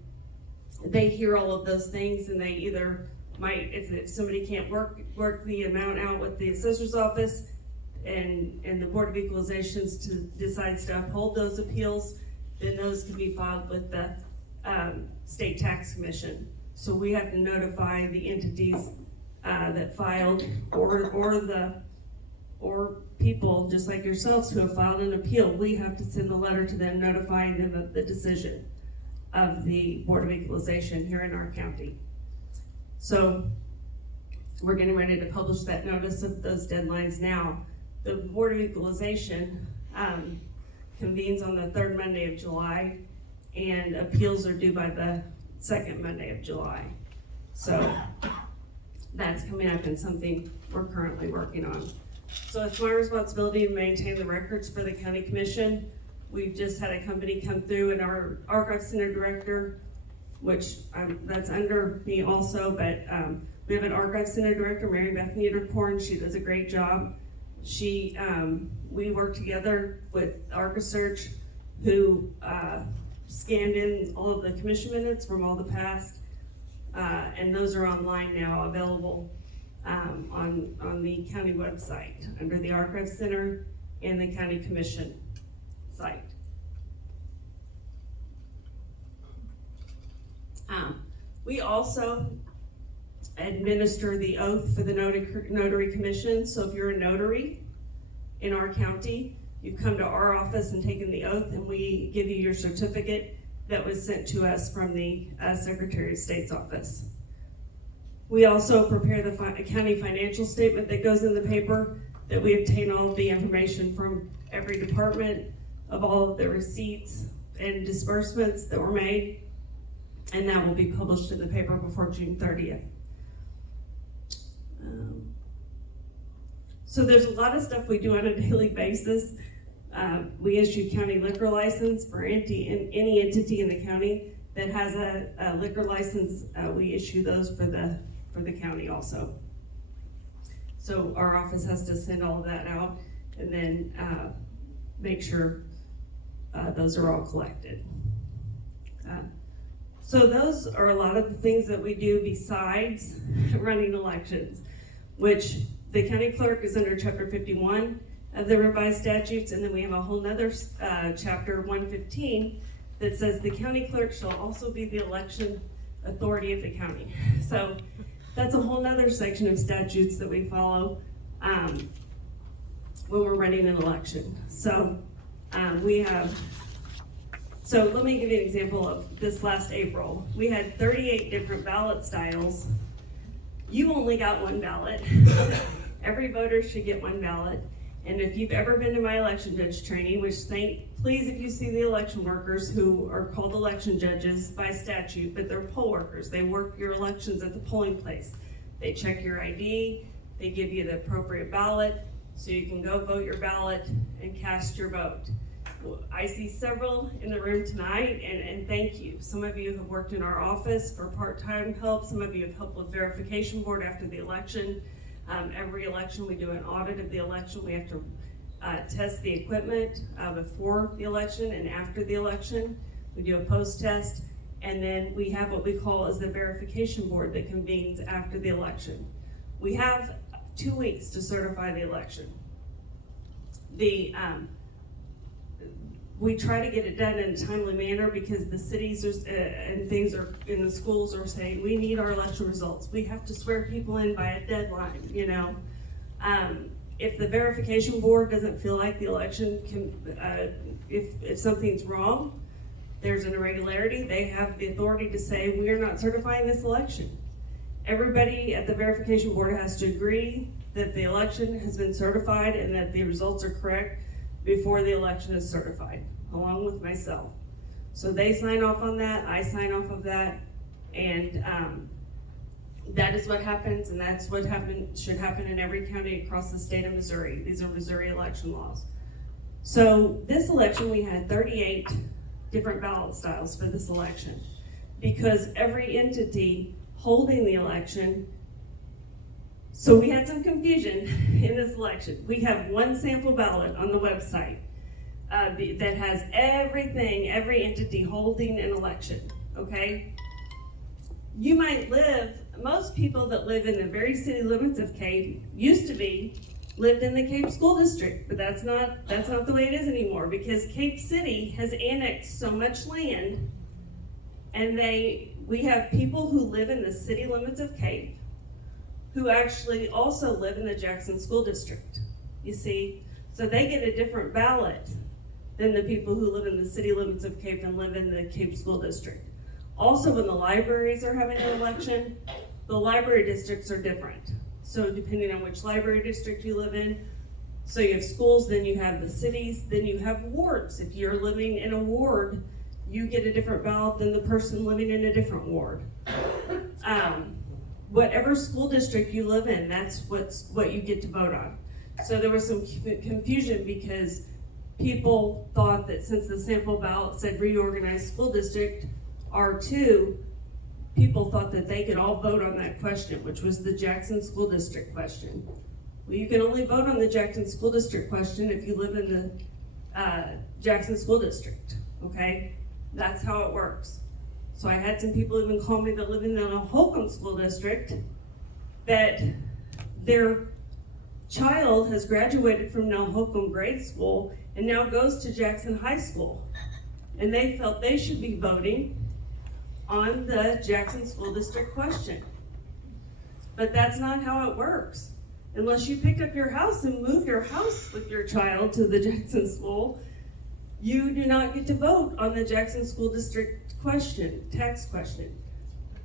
they hear all of those things, and they either might, if somebody can't work the amount out with the assessor's office, and the Board of Equalizations decides to uphold those appeals, then those can be filed with the State Tax Commission. So we have to notify the entities that filed, or people just like yourselves who have filed an appeal. We have to send a letter to them notifying them of the decision of the Board of Equalization here in our county. So we're getting ready to publish that notice of those deadlines now. The Board of Equalization convenes on the 3rd Monday of July, and appeals are due by the 2nd Monday of July. So that's coming up and something we're currently working on. So it's my responsibility to maintain the records for the county commission. We've just had a company come through, and our archive center director, which that's under me also, but we have an archive center director, Mary Beth Niederkorn. She does a great job. We work together with ArchiSearch, who scanned in all of the commission minutes from all the past, and those are online now, available on the county website under the Archive Center and the County Commission site. We also administer the oath for the notary commission. So if you're a notary in our county, you've come to our office and taken the oath, and we give you your certificate that was sent to us from the Secretary of State's office. We also prepare the county financial statement that goes in the paper, that we obtain all of the information from every department of all of the receipts and disbursements that were made, and that will be published in the paper before June 30th. So there's a lot of stuff we do on a daily basis. We issue county liquor license for any entity in the county that has a liquor license. We issue those for the county also. So our office has to send all of that out, and then make sure those are all collected. So those are a lot of the things that we do besides running elections, which the county clerk is under chapter 51 of the revised statutes, and then we have a whole nother chapter 115 that says the county clerk shall also be the election authority of the county. So that's a whole nother section of statutes that we follow when we're running an election. So so let me give you an example of this last April. We had 38 different ballot styles. You only got one ballot. Every voter should get one ballot. And if you've ever been to my election judge training, please, if you see the election workers who are called election judges by statute, but they're poll workers. They work your elections at the polling place. They check your ID, they give you the appropriate ballot, so you can go vote your ballot and cast your vote. I see several in the room tonight, and thank you. Some of you have worked in our office for part-time help. Some of you have helped with verification board after the election. Every election, we do an audit of the election. We have to test the equipment before the election and after the election. We do a post-test, and then we have what we call as the verification board that convenes after the election. We have 2 weeks to certify the election. We try to get it done in a timely manner because the cities and things are in the schools are saying we need our election results. We have to swear people in by a deadline, you know. If the verification board doesn't feel like the election can, if something's wrong, there's an irregularity, they have the authority to say we are not certifying this election. Everybody at the verification board has to agree that the election has been certified and that the results are correct before the election is certified, along with myself. So they sign off on that, I sign off of that, and that is what happens, and that's what should happen in every county across the state of Missouri. These are Missouri election laws. So this election, we had 38 different ballot styles for this election, because every entity holding the election. So we had some confusion in this election. We have one sample ballot on the website that has everything, every entity holding an election, okay? You might most people that live in the very city limits of Cape lived in the Cape School District, but that's not the way it is anymore, because Cape City has annexed so much land, and we have people who live in the city limits of Cape who actually also live in the Jackson School District, you see? So they get a different ballot than the people who live in the city limits of Cape and live in the Cape School District. Also, when the libraries are having an election, the library districts are different. So depending on which library district you live in, so you have schools, then you have the cities, then you have wards. If you're living in a ward, you get a different ballot than the person living in a different ward. Whatever school district you live in, that's what you get to vote on. So there was some confusion because people thought that since the sample ballot said reorganized school district R2, people thought that they could all vote on that question, which was the Jackson School District question. Well, you can only vote on the Jackson School District question if you live in the Jackson School District, okay? That's how it works. So I had some people even call me that live in the Holcomb School District that their child has graduated from Nell Holcomb grade school and now goes to Jackson High School. And they felt they should be voting on the Jackson School District question. But that's not how it works. Unless you picked up your house and moved your house with your child to the Jackson School, you do not get to vote on the Jackson School District question, tax question.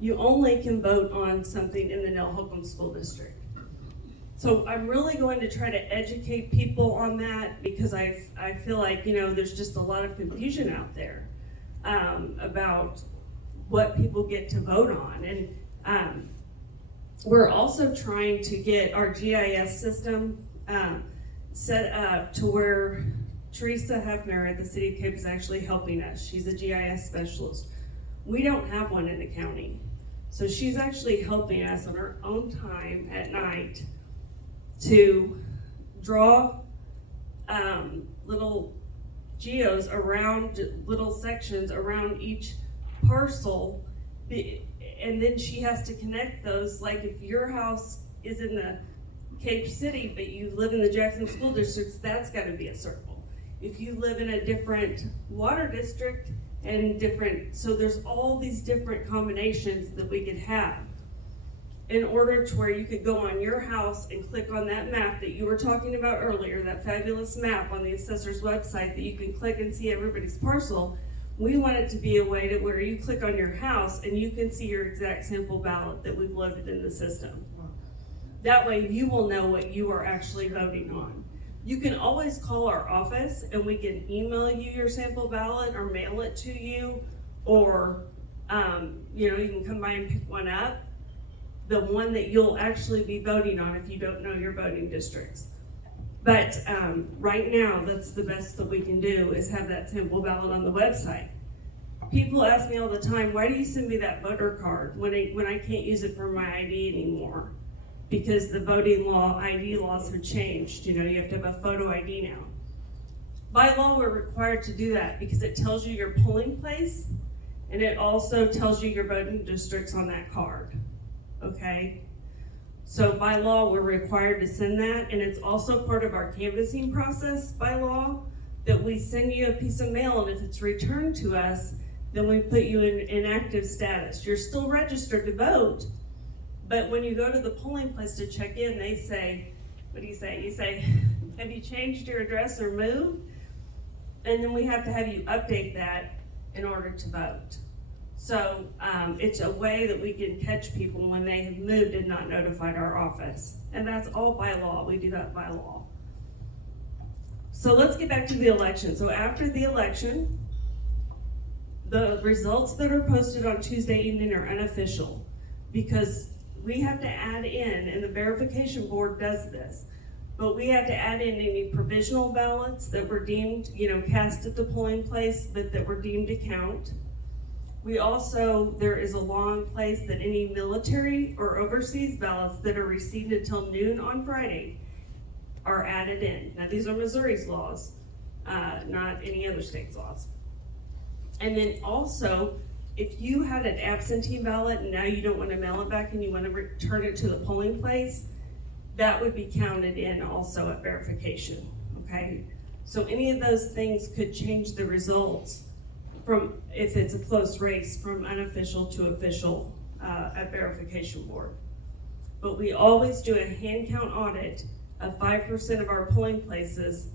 You only can vote on something in the Nell Holcomb School District. So I'm really going to try to educate people on that because I feel like, there's just a lot of confusion out there about what people get to vote on. And we're also trying to get our GIS system set up to where Teresa Hefner at the City of Cape is actually helping us. She's a GIS specialist. We don't have one in the county. So she's actually helping us on her own time at night to draw little geos around little sections around each parcel, and then she has to connect those. Like if your house is in the Cape City, but you live in the Jackson School Districts, that's gotta be a circle. If you live in a different water district and different, so there's all these different combinations that we could have in order to where you could go on your house and click on that map that you were talking about earlier, that fabulous map on the assessor's website that you can click and see everybody's parcel. We want it to be a way to where you click on your house and you can see your exact sample ballot that we've loaded in the system. That way you will know what you are actually voting on. You can always call our office and we can email you your sample ballot or mail it to you, or you can come by and pick one up. The one that you'll actually be voting on if you don't know your voting districts. But right now, that's the best that we can do is have that sample ballot on the website. People ask me all the time, why do you send me that voter card when I can't use it for my ID anymore? Because the voting law, ID laws have changed. You have to have a photo ID now. By law, we're required to do that because it tells you your polling place and it also tells you your voting districts on that card. Okay, so by law, we're required to send that, and it's also part of our canvassing process by law that we send you a piece of mail, and if it's returned to us, then we put you in inactive status. You're still registered to vote, but when you go to the polling place to check in, they say, what do you say? You say, have you changed your address or moved? And then we have to have you update that in order to vote. So it's a way that we can catch people when they have moved and not notified our office. And that's all by law. We do that by law. So let's get back to the election. So after the election, the results that are posted on Tuesday evening are unofficial because we have to add in, and the verification board does this, but we have to add in any provisional ballots that were deemed, cast at the polling place, but that were deemed to count. We also, there is a law in place that any military or overseas ballots that are received until noon on Friday are added in. Now, these are Missouri's laws, not any other state's laws. And then also, if you had an absentee ballot and now you don't want to mail it back and you want to return it to the polling place, that would be counted in also at verification, okay? So any of those things could change the results from, if it's a close race, from unofficial to official at verification board. But we always do a hand count audit of 5% of our polling places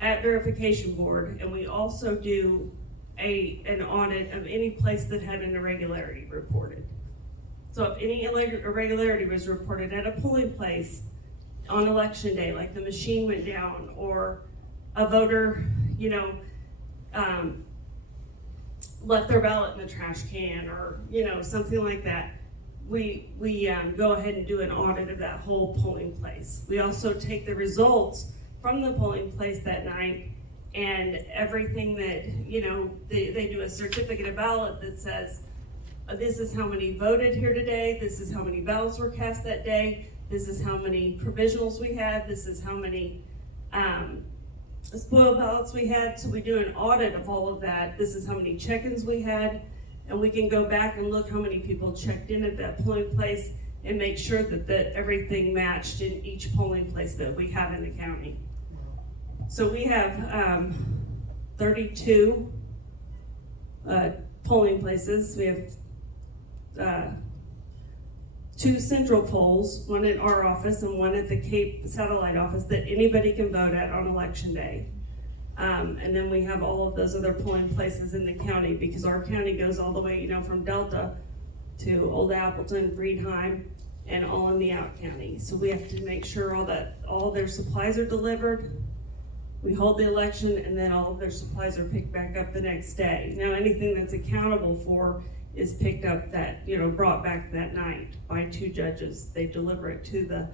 at verification board, and we also do an audit of any place that had an irregularity reported. So if any irregularity was reported at a polling place on election day, like the machine went down or a voter, left their ballot in the trash can or, something like that, we go ahead and do an audit of that whole polling place. We also take the results from the polling place that night and everything that, they do a certificate of ballot that says, this is how many voted here today, this is how many ballots were cast that day, this is how many provisionals we had, this is how many spoiled ballots we had. So we do an audit of all of that. This is how many check-ins we had, and we can go back and look how many people checked in at that polling place and make sure that everything matched in each polling place that we have in the county. So we have 32 polling places. We have 2 central polls, one at our office and one at the Cape satellite office that anybody can vote at on election day. And then we have all of those other polling places in the county because our county goes all the way, from Delta to Old Appleton, Friedheim, and all in the out county. So we have to make sure all their supplies are delivered. We hold the election and then all of their supplies are picked back up the next day. Now anything that's accountable for is picked up brought back that night by 2 judges. They deliver it to the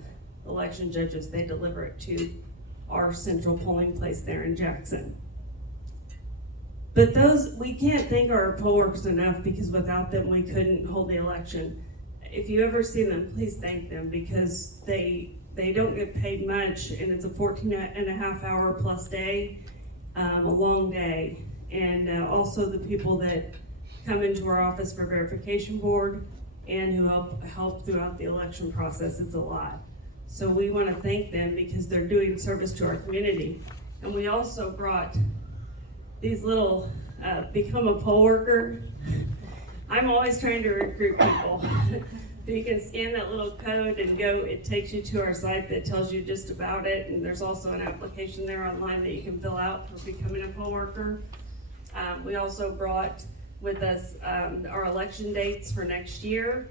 election judges. They deliver it to our central polling place there in Jackson. But we can't thank our poll workers enough because without them we couldn't hold the election. If you ever see them, please thank them because they don't get paid much and it's a 14 and a half hour plus day. a long day. And also the people that come into our office for verification board and who help throughout the election process. It's a lot. So we want to thank them because they're doing service to our community. And we also brought these little, become a poll worker. I'm always trying to recruit people. You can scan that little code and go, it takes you to our site that tells you just about it. And there's also an application there online that you can fill out for becoming a poll worker. We also brought with us our election dates for next year.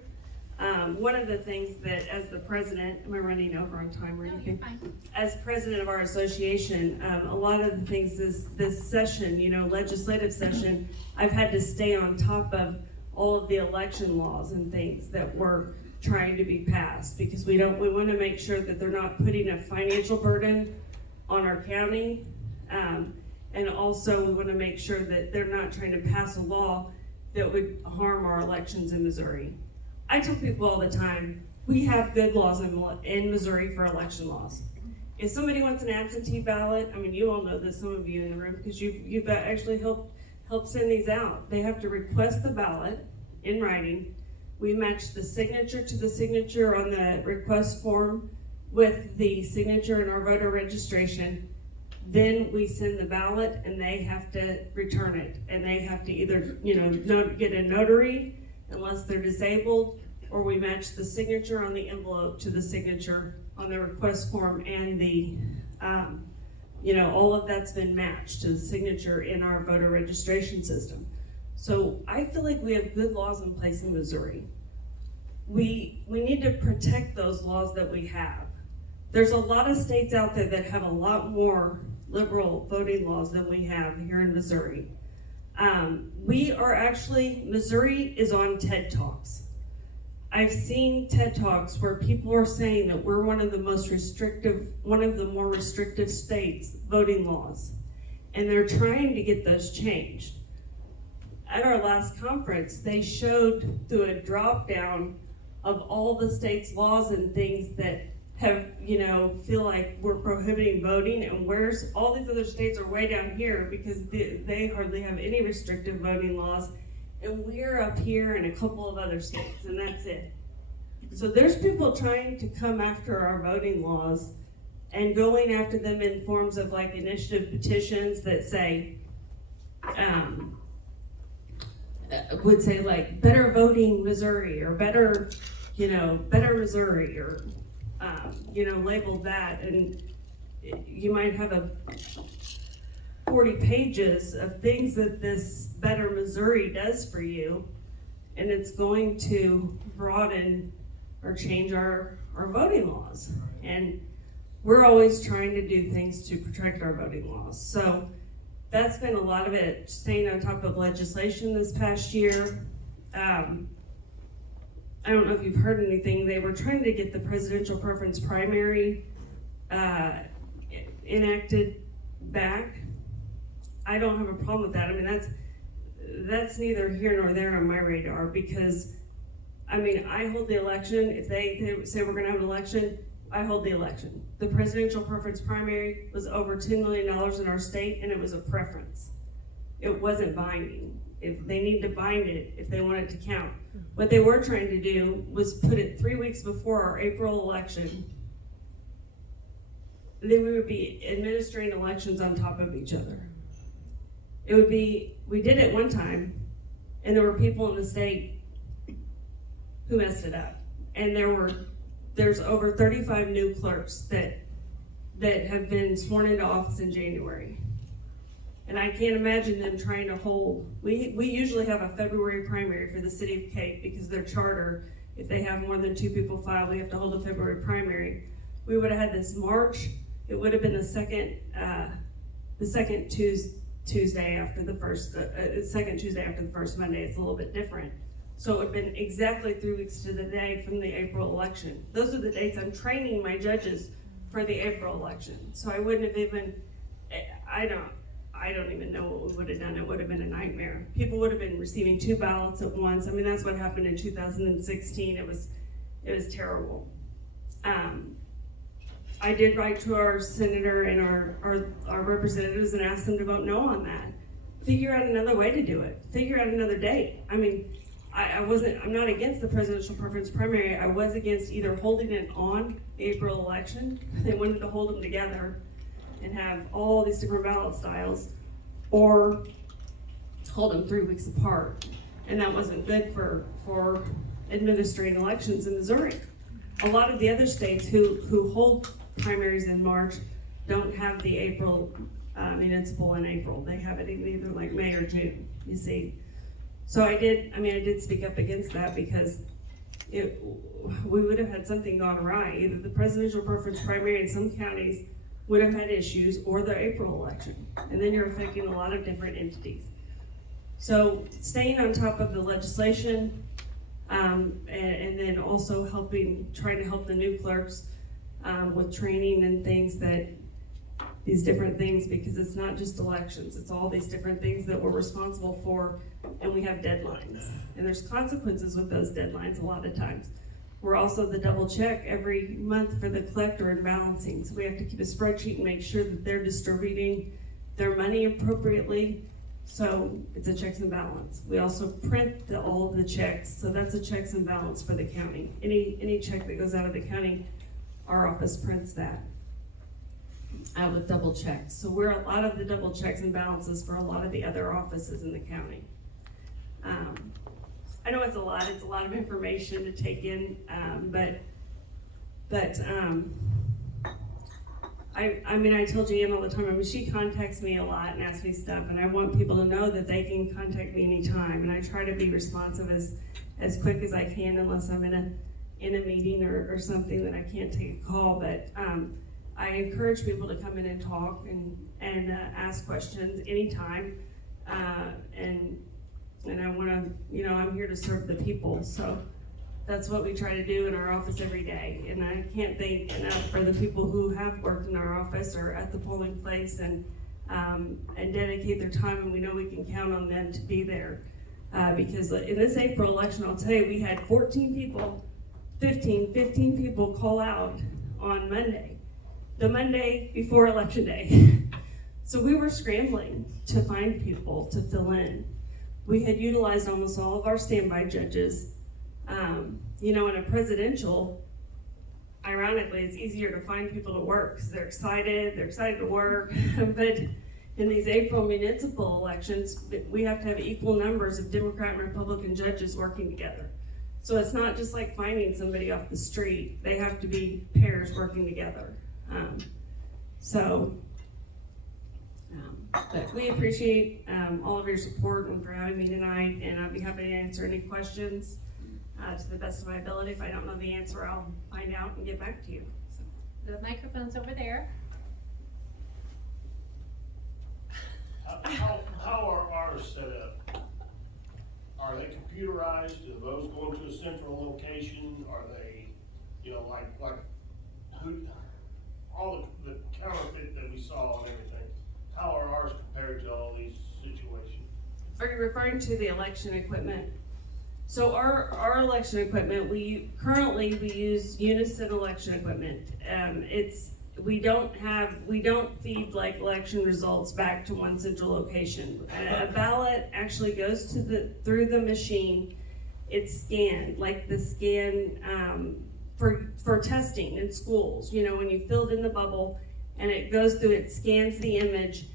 One of the things that, as the president, am I running over on time or anything? No, you're fine. As president of our association, a lot of the things this session, legislative session, I've had to stay on top of all of the election laws and things that we're trying to be passed, because we want to make sure that they're not putting a financial burden on our county. And also we want to make sure that they're not trying to pass a law that would harm our elections in Missouri. I tell people all the time, we have good laws in Missouri for election laws. If somebody wants an absentee ballot, I mean, you all know this, some of you in the room, because you've actually helped send these out. They have to request the ballot in writing. We match the signature to the signature on the request form with the signature in our voter registration. Then we send the ballot and they have to return it. And they have to either, get a notary unless they're disabled, or we match the signature on the envelope to the signature on the request form, and the, all of that's been matched to the signature in our voter registration system. So I feel like we have good laws in place in Missouri. We need to protect those laws that we have. There's a lot of states out there that have a lot more liberal voting laws than we have here in Missouri. Missouri is on TED Talks. I've seen TED Talks where people are saying that we're one of the more restrictive states voting laws, and they're trying to get those changed. At our last conference, they showed through a drop down of all the state's laws and things that have, feel like we're prohibiting voting, and where's all these other states are way down here because they hardly have any restrictive voting laws, and we're up here in a couple of other states, and that's it. So there's people trying to come after our voting laws and going after them in forms of like initiative petitions that say, would say like better voting Missouri, or better Missouri, or labeled that, and you might have 40 pages of things that this Better Missouri does for you, and it's going to broaden or change our voting laws. And we're always trying to do things to protect our voting laws. So that's been a lot of it, staying on top of legislation this past year. I don't know if you've heard anything. They were trying to get the presidential preference primary enacted back. I don't have a problem with that. I mean, that's neither here nor there on my radar, because I hold the election. If they say we're gonna have an election, I hold the election. The presidential preference primary was over $10 million in our state, and it was a preference. It wasn't binding. If they need to bind it, if they want it to count. What they were trying to do was put it 3 weeks before our April election. Then we would be administering elections on top of each other. We did it one time, and there were people in the state who messed it up. And there's over 35 new clerks that have been sworn into office in January. And I can't imagine them trying to hold, we usually have a February primary for the city of Cape, because their charter, if they have more than 2 people filed, we have to hold a February primary. We would have had this March. It would have been the second Tuesday after the first, second Tuesday after the first Monday. It's a little bit different. So it would have been exactly 3 weeks to the day from the April election. Those are the dates I'm training my judges for the April election. So I wouldn't have even, I don't even know what we would have done. It would have been a nightmare. People would have been receiving 2 ballots at once. That's what happened in 2016. It was terrible. I did write to our senator and our representatives and ask them to vote no on that. Figure out another way to do it. Figure out another date. I mean, I'm not against the presidential preference primary. I was against either holding it on the April election. They wanted to hold them together and have all these different ballot styles, or hold them 3 weeks apart. And that wasn't good for administrating elections in Missouri. A lot of the other states who hold primaries in March don't have the April municipal in April. They have it in either like May or June, you see. So I did speak up against that because we would have had something gone awry. Either the presidential preference primary in some counties would have had issues, or the April election. And then you're affecting a lot of different entities. So staying on top of the legislation, and then also trying to help the new clerks with training and these different things, because it's not just elections, it's all these different things that we're responsible for, and we have deadlines. And there's consequences with those deadlines a lot of times. We're also the double check every month for the collector and balancing. So we have to keep a spreadsheet and make sure that they're distributing their money appropriately. So it's a checks and balance. We also print all of the checks. So that's a checks and balance for the county. Any check that goes out of the county, our office prints that with double checks. So we're a lot of the double checks and balances for a lot of the other offices in the county. I know it's a lot of information to take in, but I tell Jan all the time, she contacts me a lot and asks me stuff, and I want people to know that they can contact me anytime, and I try to be responsive as quick as I can, unless I'm in a meeting or something that I can't take a call. But I encourage people to come in and talk and ask questions anytime, and I want to, I'm here to serve the people. So that's what we try to do in our office every day. And I can't thank enough for the people who have worked in our office or at the polling place and dedicate their time, and we know we can count on them to be there. Because in this April election, I'll tell you, we had 15 people call out on Monday, the Monday before Election Day. So we were scrambling to find people to fill in. We had utilized almost all of our standby judges. In a presidential, ironically, it's easier to find people to work because they're excited to work. But in these April municipal elections, we have to have equal numbers of Democrat and Republican judges working together. So it's not just like finding somebody off the street. They have to be pairs working together. But we appreciate all of your support and for having me tonight, and I'd be happy to answer any questions to the best of my ability. If I don't know the answer, I'll find out and get back to you. The microphone's over there. How are ours set up? Are they computerized? Do those go to a central location? Are they, like who? All the counterfeit that we saw and everything. How are ours compared to all these situations? Are you referring to the election equipment? So our election equipment, we use Unison election equipment. We don't feed like election results back to one central location. A ballot actually goes through the machine. It's scanned, like the scan for testing in schools. When you filled in the bubble, and it goes through, it scans the image,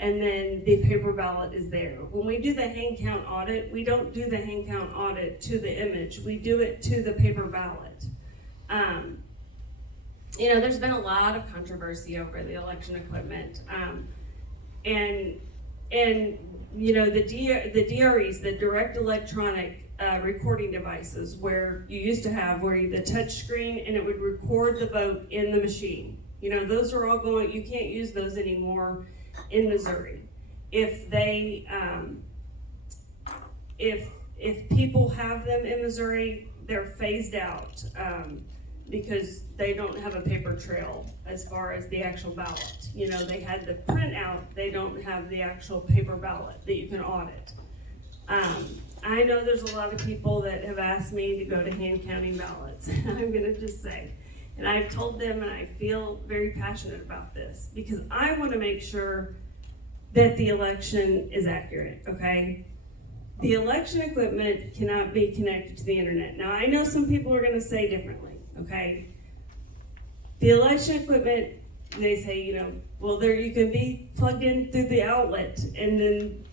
and then the paper ballot is there. When we do the hand count audit, we don't do the hand count audit to the image. We do it to the paper ballot. There's been a lot of controversy over the election equipment. The DREs, the direct electronic recording devices, where you used to have the touch screen and it would record the vote in the machine. Those are all going, you can't use those anymore in Missouri. If people have them in Missouri, they're phased out because they don't have a paper trail as far as the actual ballot. They had the printout, they don't have the actual paper ballot that you can audit. I know there's a lot of people that have asked me to go to hand counting ballots. I'm gonna just say, And I've told them, and I feel very passionate about this, because I want to make sure that the election is accurate, okay? The election equipment cannot be connected to the internet. Now, I know some people are going to say differently, okay? The election equipment, they say, you know, well, there you can be plugged in through the outlet, and then,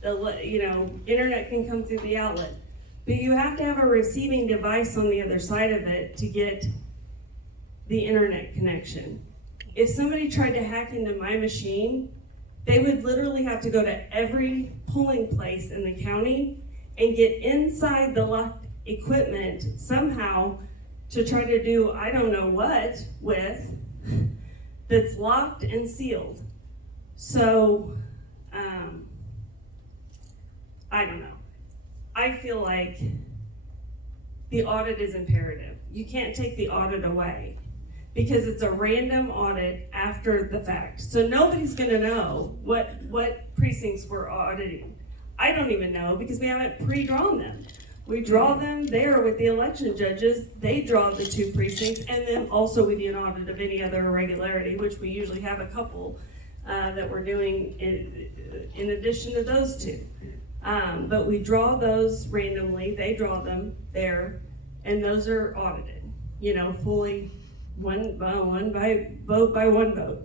you know, internet can come through the outlet. But you have to have a receiving device on the other side of it to get the internet connection. If somebody tried to hack into my machine, they would literally have to go to every polling place in the county and get inside the locked equipment somehow to try to do I don't know what with that's locked and sealed. So, I don't know. I feel like the audit is imperative. You can't take the audit away because it's a random audit after the fact. So nobody's gonna know what precincts we're auditing. I don't even know because we haven't pre-drawn them. We draw them there with the election judges. They draw the 2 precincts, and then also we do an audit of any other irregularity, which we usually have a couple that we're doing in addition to those 2. But we draw those randomly. They draw them there, and those are audited, you know, fully one vote.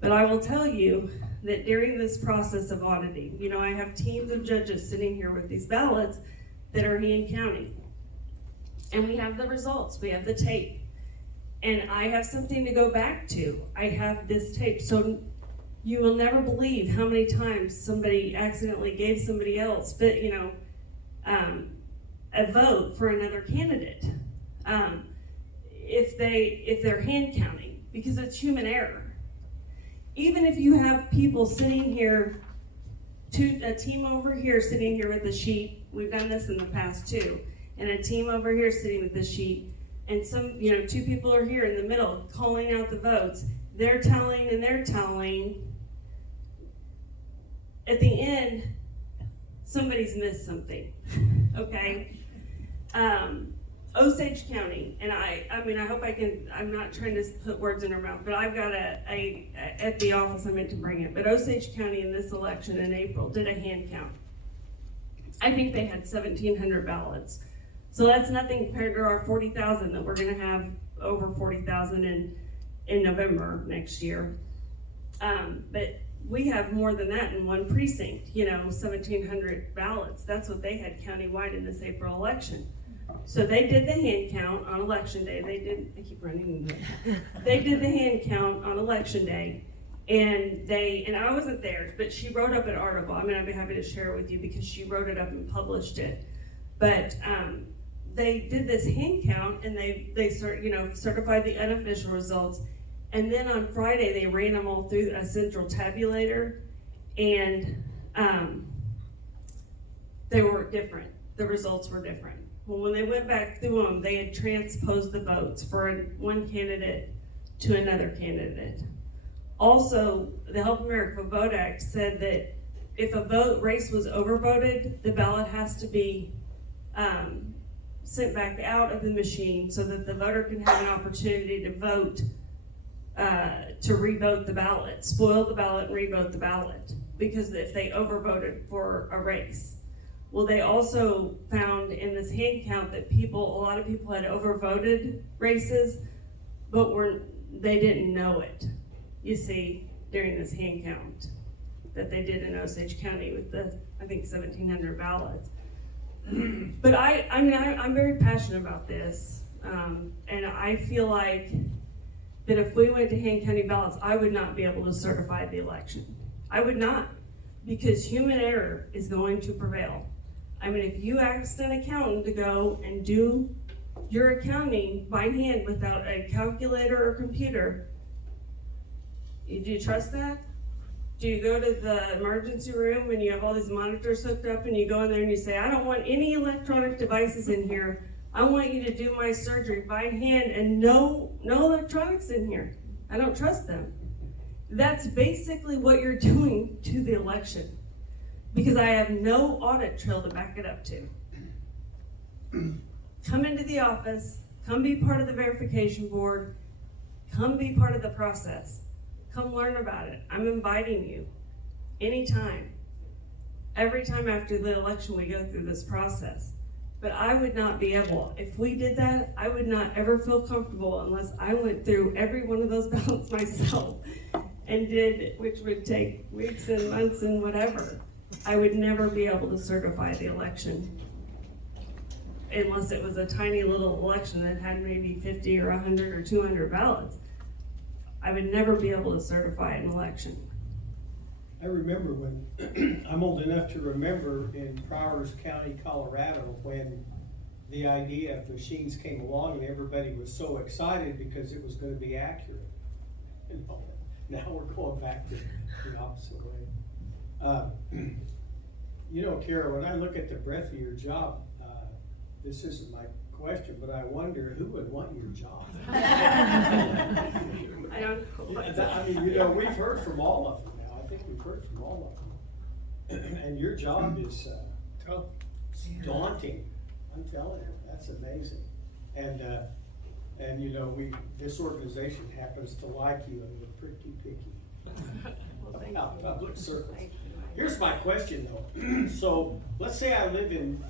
But I will tell you that during this process of auditing, you know, I have teams of judges sitting here with these ballots that are hand counting. And we have the results, we have the tape. And I have something to go back to. I have this tape. So you will never believe how many times somebody accidentally gave somebody else, you know, a vote for another candidate. If they're hand counting, because it's human error. Even if you have people sitting here, a team over here sitting here with a sheet, we've done this in the past too, and a team over here sitting with the sheet, and some, you know, 2 people are here in the middle calling out the votes. They're telling and they're telling. At the end, somebody's missed something, okay? Osage County, and I mean, I hope I can, I'm not trying to put words in her mouth, but I've got at the office, I meant to bring it, but Osage County in this election in April did a hand count. I think they had 1,700 ballots. So that's nothing compared to our 40,000 that we're gonna have over 40,000 in November next year. But we have more than that in one precinct, you know, 1,700 ballots. That's what they had countywide in this April election. So they did the hand count on election day. I keep running. They did the hand count on election day, and I wasn't there, but she wrote up an article. I mean, I'd be happy to share it with you because she wrote it up and published it. But they did this hand count, and they certified the unofficial results, and then on Friday they ran them all through a central tabulator, and they were different. The results were different. Well, when they went back through them, they had transposed the votes for one candidate to another candidate. Also, the Help America Vote Act said that if a race was overvoted, the ballot has to be sent back out of the machine so that the voter can have an opportunity to vote, to revote the ballot, spoil the ballot and revote the ballot, because if they overvoted for a race. Well, they also found in this hand count that a lot of people had overvoted races, but they didn't know it, you see, during this hand count that they did in Osage County with the, I think, 1,700 ballots. But I'm very passionate about this, and I feel like that if we went to hand counting ballots, I would not be able to certify the election. I would not, because human error is going to prevail. I mean, if you asked an accountant to go and do your accounting by hand without a calculator or computer, do you trust that? Do you go to the emergency room and you have all these monitors hooked up and you go in there and you say, I don't want any electronic devices in here. I want you to do my surgery by hand and no electronics in here. I don't trust them. That's basically what you're doing to the election, because I have no audit trail to back it up to. Come into the office, come be part of the verification board, come be part of the process. Come learn about it. I'm inviting you anytime. Every time after the election, we go through this process. But I would not be able, if we did that, I would not ever feel comfortable unless I went through every one of those ballots myself and did, which would take weeks and months and whatever. I would never be able to certify the election unless it was a tiny little election that had maybe 50 or 100 or 200 ballots. I would never be able to certify an election. I remember when, I'm old enough to remember in Prowers County, Colorado, when the idea of machines came along and everybody was so excited because it was gonna be accurate. You know, now we're going back to the opposite way. You know, Kara, when I look at the breadth of your job, this isn't my question, but I wonder who would want your job? I don't know. I mean, you know, we've heard from all of them now. I think we've heard from all of them. And your job is tough, daunting. I'm telling you, that's amazing. And you know, this organization happens to like you, and we're pretty picky about public circles. Here's my question though. So let's say I live in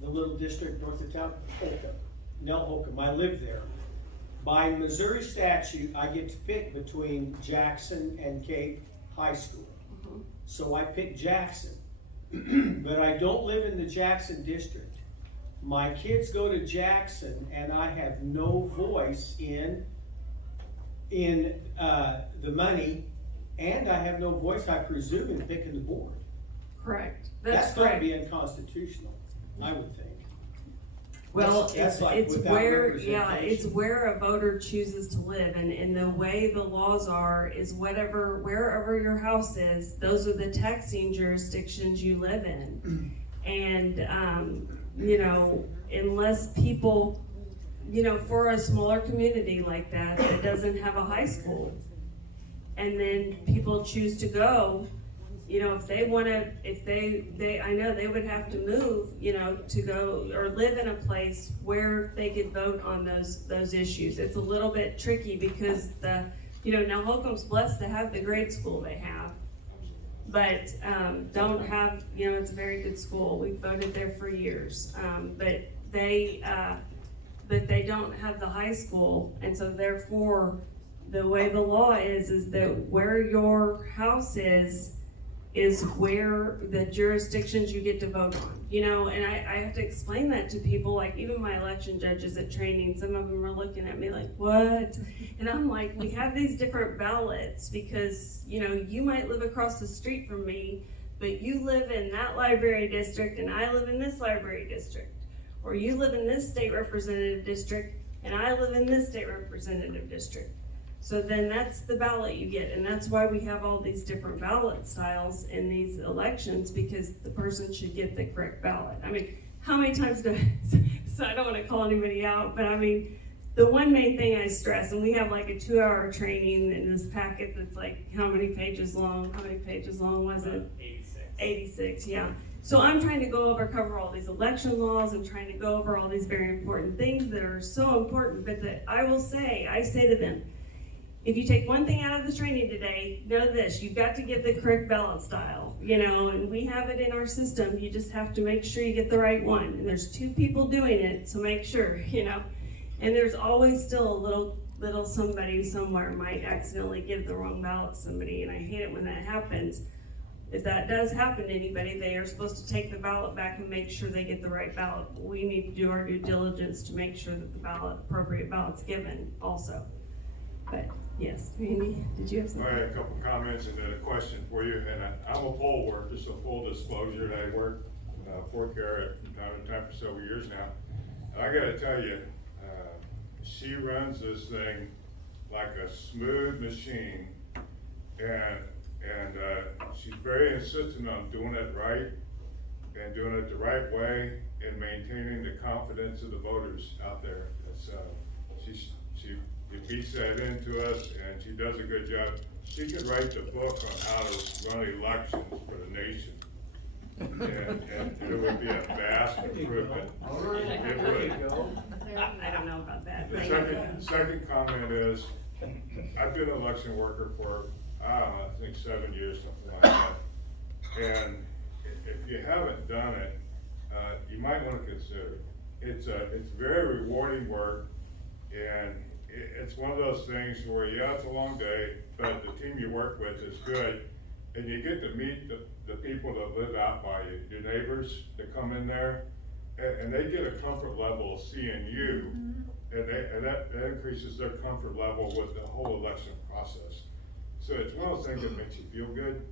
the little district north of town, Holcomb. I live there. By Missouri statute, I get to pick between Jackson and Cape High School. So I pick Jackson, but I don't live in the Jackson district. My kids go to Jackson and I have no voice in the money, and I have no voice, I presume, in picking the board. Correct. That's going to correct. be unconstitutional, I would think. Well, That's like it's without where, representation. it's where a voter chooses to live, and the way the laws are is wherever your house is, those are the taxing jurisdictions you live in. And, you know, unless people, you know, for a smaller community like that doesn't have a high school, and then people choose to go, you know, if they wanna, I know they would have to move, you know, to go or live in a place where they could vote on those issues. It's a little bit tricky because you know, now Holcomb's blessed to have the grade school they have, but don't have, you know, it's a very good school. We've voted there for years, but they don't have the high school, and so therefore, the way the law is that where your house is where the jurisdictions you get to vote on, you know, and I have to explain that to people, like even my election judges at training, some of them are looking at me like, what? And I'm like, we have these different ballots because, you know, you might live across the street from me, but you live in that library district and I live in this library district. Or you live in this state representative district and I live in this state representative district. So then that's the ballot you get, and that's why we have all these different ballot styles in these elections, because the person should get the correct ballot. I mean, how many times so I don't want to call anybody out, but I mean, the one main thing I stress, and we have like a 2-hour training in this packet that's like, how many pages long was it? 86, yeah. So I'm trying to cover all these election laws, I'm trying to go over all these very important things that are so important, but that I say to them, if you take one thing out of the training today, know this, you've got to get the correct ballot style, you know, and we have it in our system, you just have to make sure you get the right one, and there's 2 people doing it, so make sure, you know, and there's always still a little somebody somewhere might accidentally give the wrong ballot to somebody, and I hate it when that happens. If that does happen to anybody, they are supposed to take the ballot back and make sure they get the right ballot. We need to do our due diligence to make sure that the appropriate ballot's given also. But yes, Randy, did you have something? I had a couple comments and then a question for you. And I'm a poll worker, so full disclosure, I worked for Kara from time to time for several years now. And I gotta tell you, she runs this thing like a smooth machine, and she's very insistent on doing it right and doing it the right way and maintaining the confidence of the voters out there. She beats that into us, and she does a good job. She could write the book on how to run elections for the nation. And it would be a vast improvement. It would. I don't know know about that. The second comment is, I've been an election worker for, I don't know, I think 7 years, something like that. And if you haven't done it, you might wanna consider it. It's very rewarding work, and it's one of those things where, yeah, it's a long day, but the team you work with is good. And you get to meet the people that live out by you, your neighbors that come in there, and they get a comfort level of seeing you. And that increases their comfort level with the whole election process. So it's one of those things that makes you feel good.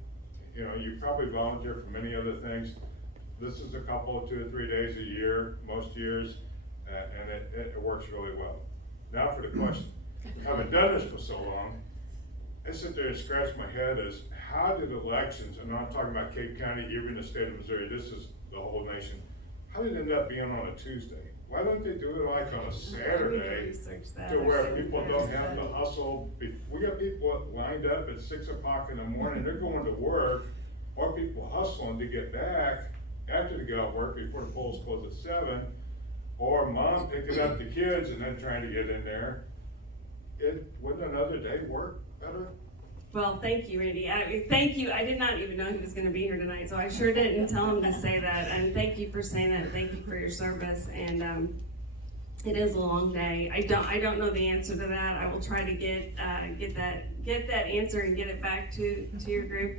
You know, you probably volunteer for many other things. This is a couple, 2 or 3 days a year, most years, and it works really well. Now for the question. Having done this for so long, I sit there and scratch my head as how did elections, and I'm talking about Cape County, even the state of Missouri, this is the whole nation, how did it end up being on a Tuesday? Why don't they do it like on a Saturday to where people don't have to hustle? We got people lined up at 6 o'clock in the morning, they're going to work, or people hustling to get back after they get off work before the polls close at 7, or mom picking up the kids and then trying to get in there. Wouldn't another day work better? Well, thank you, Randy. Thank you. I did not even know he was going to be here tonight, so I sure didn't tell him to say that. And thank you for saying that. Thank you for your service. And it is a long day. I don't know the answer to that. I will try to get that answer and get it back to your group.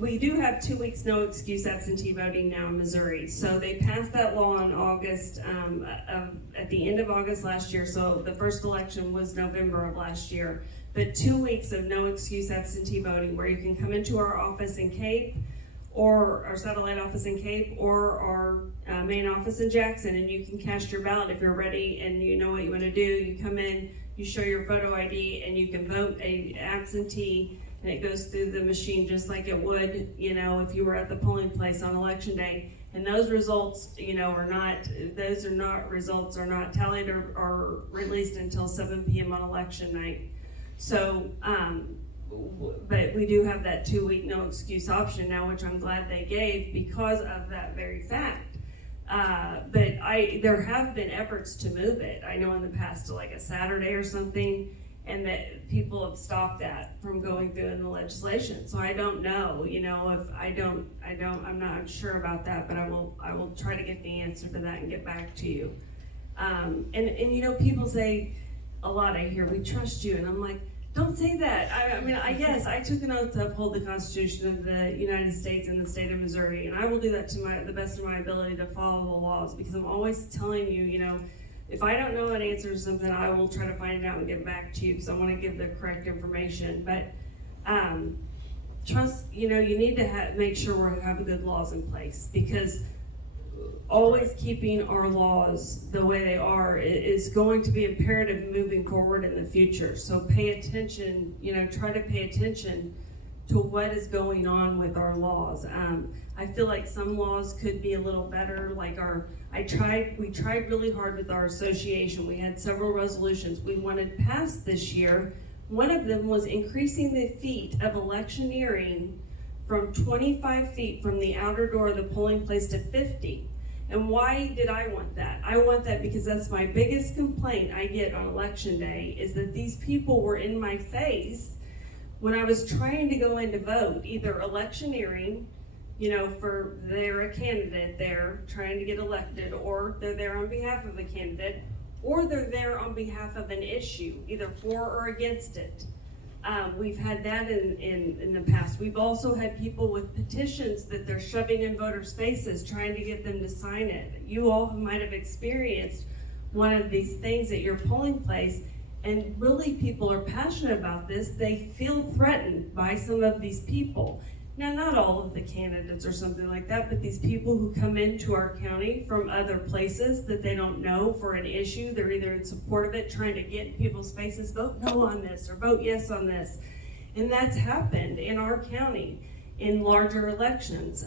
We do have 2 weeks no excuse absentee voting now in Missouri. So they passed that law in August, at the end of August last year. So the first election was November of last year. But 2 weeks of no excuse absentee voting, where you can come into our office in Cape, or our satellite office in Cape, or our main office in Jackson, and you can cast your ballot if you're ready and you know what you want to do. You come in, you show your photo ID, and you can vote a absentee. And it goes through the machine just like it would, you know, if you were at the polling place on election day. And those results, you know, are not tallied or released until 7 p.m. on election night. So, but we do have that 2 week no excuse option now, which I'm glad they gave because of that very fact. But there have been efforts to move it. I know in the past to like a Saturday or something, and that people have stopped that from going through in the legislation. So I don't know, you know, I'm not sure about that, but I will try to get the answer to that and get back to you. And you know, people say a lot, I hear, we trust you, and I'm like, don't say that. I mean, yes, I took an oath to uphold the Constitution of the United States and the state of Missouri, and I will do that to the best of my ability to follow the laws, because I'm always telling you, you know, if I don't know an answer to something, I will try to find it out and get back to you, because I want to give the correct information. But trust, you know, you need to make sure we have good laws in place, because always keeping our laws the way they are is going to be imperative moving forward in the future. So pay attention, you know, try to pay attention to what is going on with our laws. I feel like some laws could be a little better, like we tried really hard with our association. We had several resolutions we wanted passed this year. One of them was increasing the feet of electioneering from 25 feet from the outer door of the polling place to 50. And why did I want that? I want that because that's my biggest complaint I get on election day, is that these people were in my face when I was trying to go in to vote, either electioneering, you know, for they're a candidate there trying to get elected, or they're there on behalf of a candidate, or they're there on behalf of an issue, either for or against it. We've had that in the past. We've also had people with petitions that they're shoving in voters' faces, trying to get them to sign it. You all might have experienced one of these things at your polling place, and really people are passionate about this. They feel threatened by some of these people. Now, not all of the candidates or something like that, but these people who come into our county from other places that they don't know for an issue, they're either in support of it, trying to get in people's faces, vote no on this or vote yes on this. And that's happened in our county in larger elections,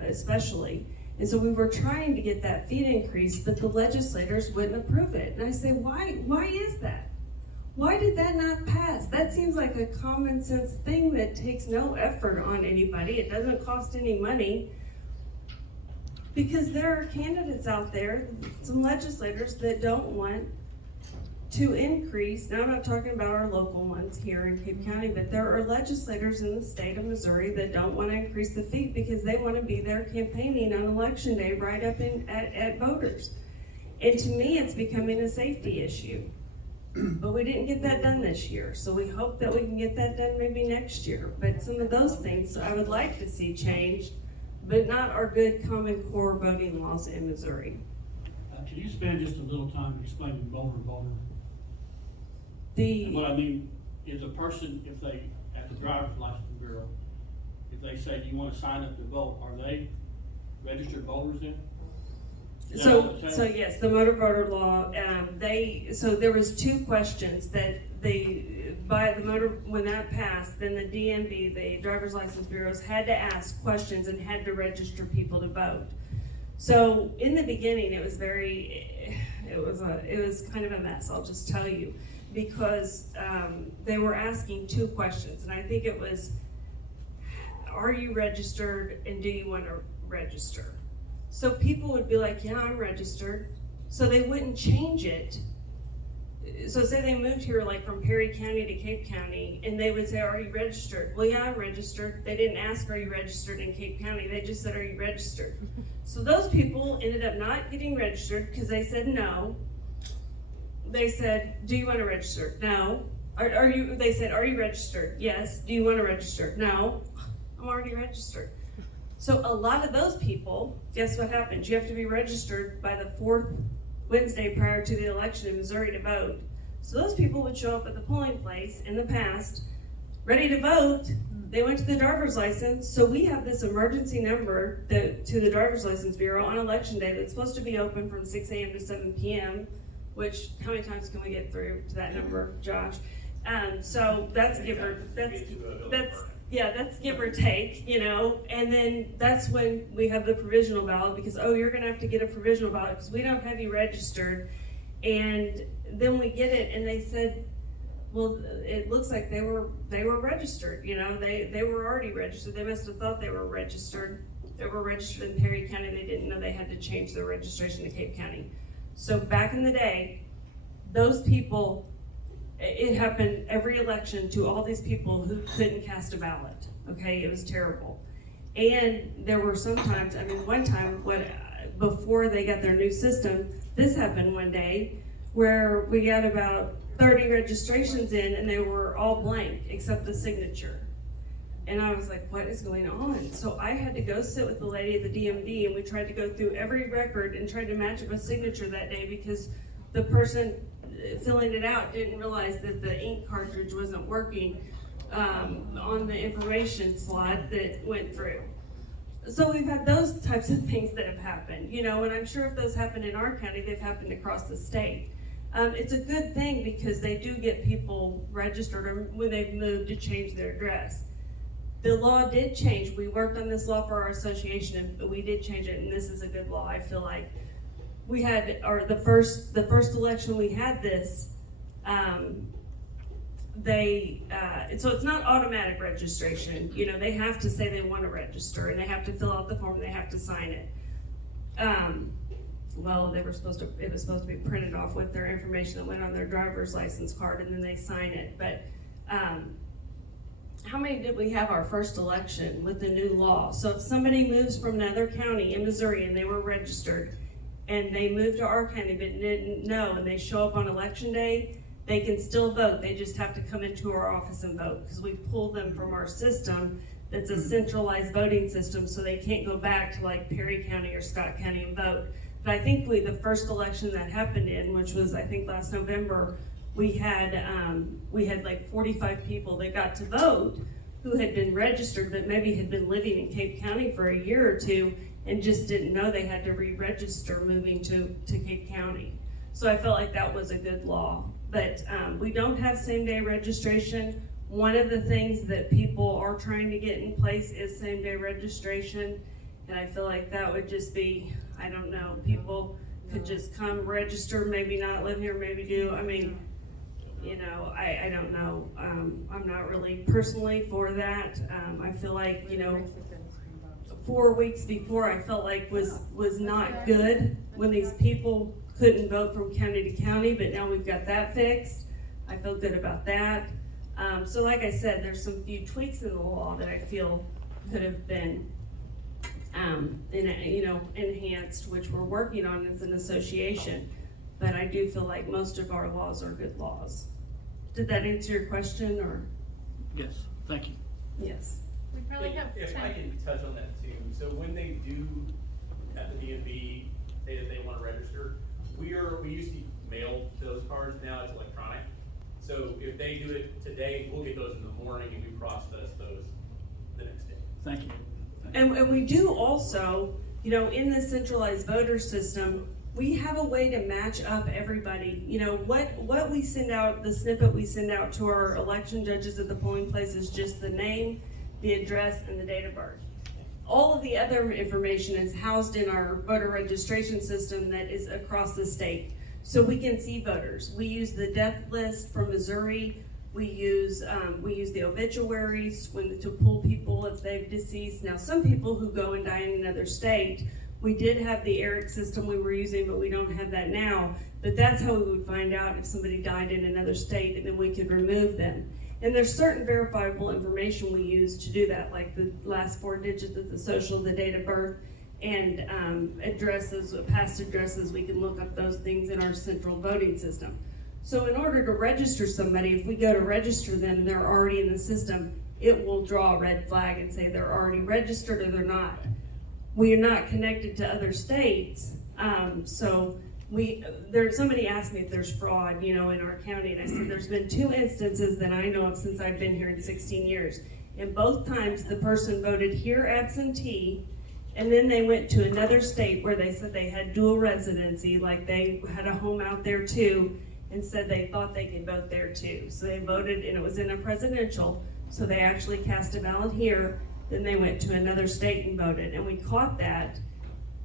especially. And so we were trying to get that fee increase, but the legislators wouldn't approve it. And I say, why is that? Why did that not pass? That seems like a common sense thing that takes no effort on anybody. It doesn't cost any money. Because there are candidates out there, some legislators that don't want to increase, now I'm not talking about our local ones here in Cape County, but there are legislators in the state of Missouri that don't want to increase the fee because they want to be there campaigning on election day right up at voters. And to me, it's becoming a safety issue. But we didn't get that done this year, so we hope that we can get that done maybe next year. But some of those things I would like to see changed, but not our good Common Core voting laws in Missouri. Can you spend just a little time explaining voter? The, What I mean is a person, if they, at the driver's license bureau, if they say, do you want to sign up to vote, are they registered voters then? Is that what it says? so yes, the motor voter law, so there was two questions that when that passed, then the DMV, the driver's license bureaus, had to ask questions and had to register people to vote. So in the beginning, it was kind of a mess, I'll just tell you, because they were asking two questions, and I think it was, are you registered and do you want to register? So people would be like, yeah, I'm registered. So they wouldn't change it. So say they moved here like from Perry County to Cape County, and they would say, are you registered? Well, yeah, I'm registered. They didn't ask, are you registered in Cape County? They just said, are you registered? So those people ended up not getting registered because they said no. They said, do you want to register? No. They said, are you registered? Yes. Do you want to register? No. I'm already registered. So a lot of those people, guess what happens? You have to be registered by the 4th Wednesday prior to the election in Missouri to vote. So those people would show up at the polling place in the past, ready to vote. They went to the driver's license. So we have this emergency number to the driver's license bureau on election day that's supposed to be open from 6 a.m. to 7 p.m., which, how many times can we get through to that number, Josh? So that's give or take, you know, and then that's when we have the provisional ballot because, oh, you're gonna have to get a provisional ballot because we don't have you registered. And then we get it and they said, well, it looks like they were registered, you know, they were already registered. They must have thought they were registered. They were registered in Perry County. They didn't know they had to change their registration to Cape County. So back in the day, those people, it happened every election to all these people who couldn't cast a ballot. Okay, it was terrible. And there were sometimes, I mean, one time before they got their new system, this happened one day where we got about 30 registrations in and they were all blank except the signature. And I was like, what is going on? So I had to go sit with the lady at the DMV and we tried to go through every record and tried to match up a signature that day because the person filling it out didn't realize that the ink cartridge wasn't working on the information slot that went through. So we've had those types of things that have happened, you know, and I'm sure if those happen in our county, they've happened across the state. It's a good thing because they do get people registered or when they've moved to change their address. The law did change. We worked on this law for our association and we did change it and this is a good law. I feel like we had, or the first election we had this, so it's not automatic registration. You know, they have to say they want to register and they have to fill out the form and they have to sign it. Well, it was supposed to be printed off with their information that went on their driver's license card and then they sign it. But how many did we have our first election with the new law? So if somebody moves from another county in Missouri and they were registered and they moved to our county but didn't know and they show up on election day, they can still vote. They just have to come into our office and vote because we pull them from our system that's a centralized voting system so they can't go back to like Perry County or Scott County and vote. But I think the first election that happened in, which was I think last November, we had like 45 people that got to vote who had been registered but maybe had been living in Cape County for a year or two and just didn't know they had to re-register moving to Cape County. So I felt like that was a good law. But we don't have same-day registration. One of the things that people are trying to get in place is same-day registration. And I feel like that would just be, I don't know, people could just come register, maybe not live here, maybe do. I mean, you know, I don't know. I'm not really personally for that. I feel like, you know, 4 weeks before I felt like was not good, when these people couldn't vote from county to county, but now we've got that fixed. I feel good about that. So like I said, there's some few tweaks in the law that I feel could have been, enhanced, which we're working on as an association. But I do feel like most of our laws are good laws. Did that answer your question, or? Yes, thank you. Yes. We probably have If I time. can touch on that too, so when they do at the DMV say that they wanna register, we used to mail those cards, now it's electronic. So if they do it today, we'll get those in the morning and we process those the next day. Thank you. And we do also, in the centralized voter system, we have a way to match up everybody. What we send out, the snippet we send out to our election judges at the polling place is just the name, the address, and the date of birth. All of the other information is housed in our voter registration system that is across the state. So we can see voters. We use the death list from Missouri. We use the obituaries to pull people if they've deceased. Now, some people who go and die in another state, we did have the ERIC system we were using, but we don't have that now. But that's how we would find out if somebody died in another state, and then we could remove them. And there's certain verifiable information we use to do that, like the last 4 digits of the social, the date of birth, and addresses, past addresses. We can look up those things in our central voting system. So in order to register somebody, if we go to register them and they're already in the system, it will draw a red flag and say they're already registered or they're not. We are not connected to other states, so somebody asked me if there's fraud, in our county, and I said there's been 2 instances that I know of since I've been here in 16 years. And both times the person voted here absentee, and then they went to another state where they said they had dual residency, like they had a home out there too, and said they thought they could vote there too. So they voted, and it was in a presidential, so they actually cast a ballot here, then they went to another state and voted, and we caught that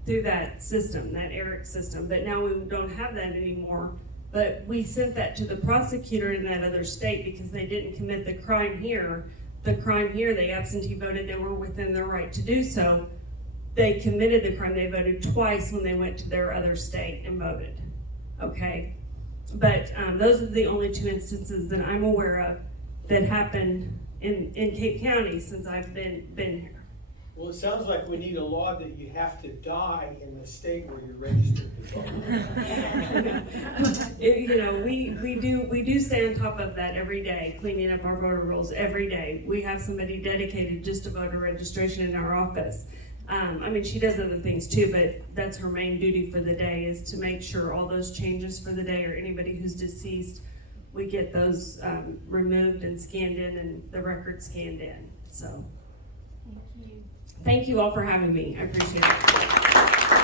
through that system, that ERIC system, but now we don't have that anymore. But we sent that to the prosecutor in that other state because they didn't commit the crime here. The crime here, they absentee voted and were within their right to do so. They committed the crime, they voted twice when they went to their other state and voted, okay? But those are the only 2 instances that I'm aware of that happened in Cape County since I've been here. Well, it sounds like we need a law that you have to die in the state where you're registered to vote. We do stay on top of that every day, cleaning up our voter rolls every day. We have somebody dedicated just to voter registration in our office. She does other things too, but that's her main duty for the day, is to make sure all those changes for the day, or anybody who's deceased, we get those removed and scanned in and the record scanned in. So Thank you. thank you all for having me. I appreciate it.